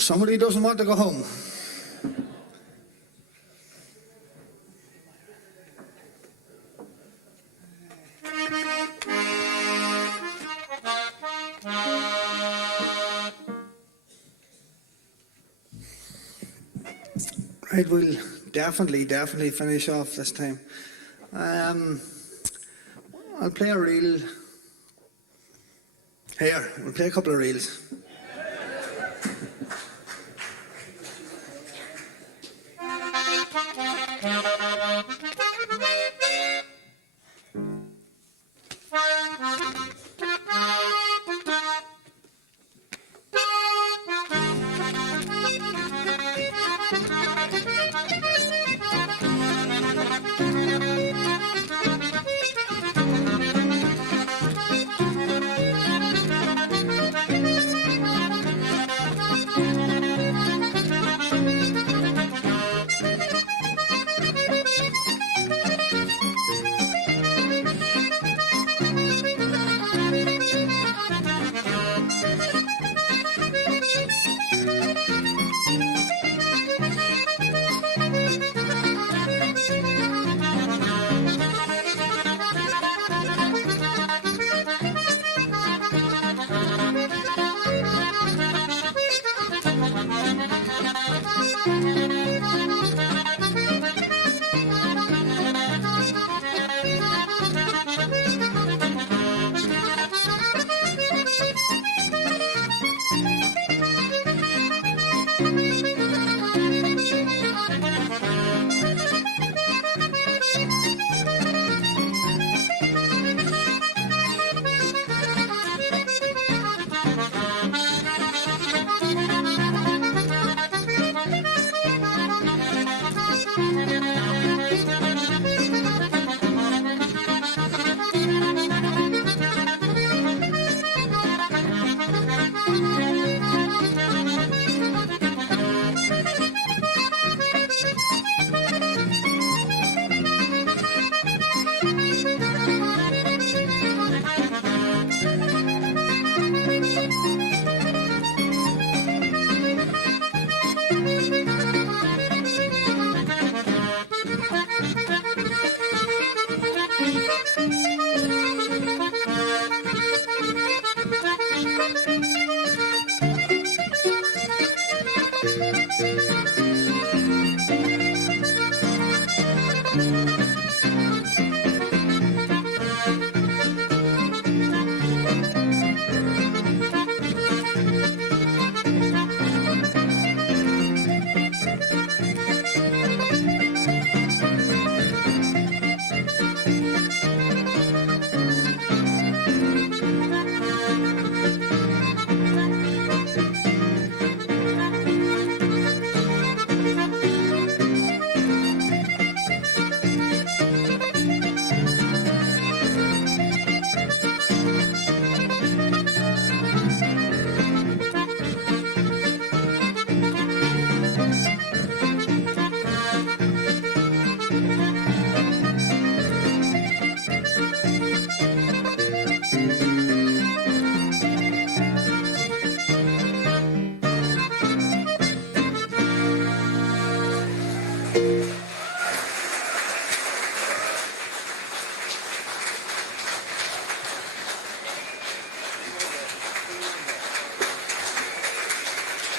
Somebody doesn't want to go home. Right, we'll definitely finish off this time. I'll play a reel. Here, we'll play a couple of reels.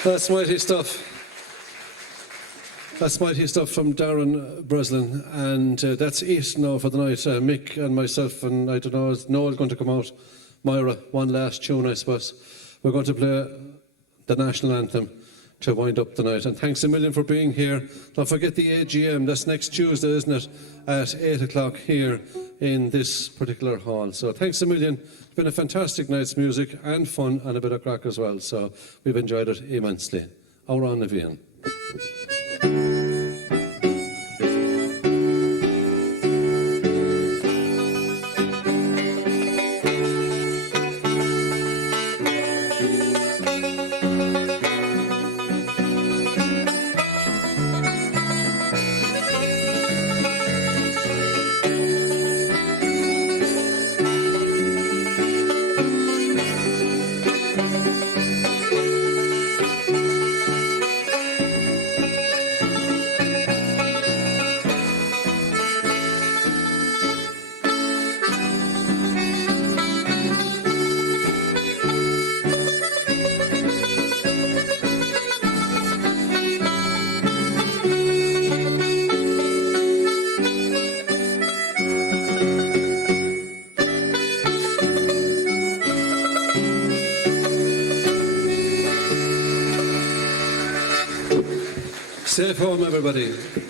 That's mighty stuff. That's mighty stuff from Darren Breslin, and that's it now for the night. Mick and myself, and I don't know, is Noel going to come out? Myra, one last tune, I suppose. We're going to play the national anthem to wind up the night. And thanks a million for being here. Don't forget the AGM. That's next Tuesday, isn't it? At 8 o'clock here in this particular hall. So thanks a million. It's been a fantastic night's music and fun and a bit of crack as well. So we've enjoyed it immensely. Our on Vian. Safe home, everybody.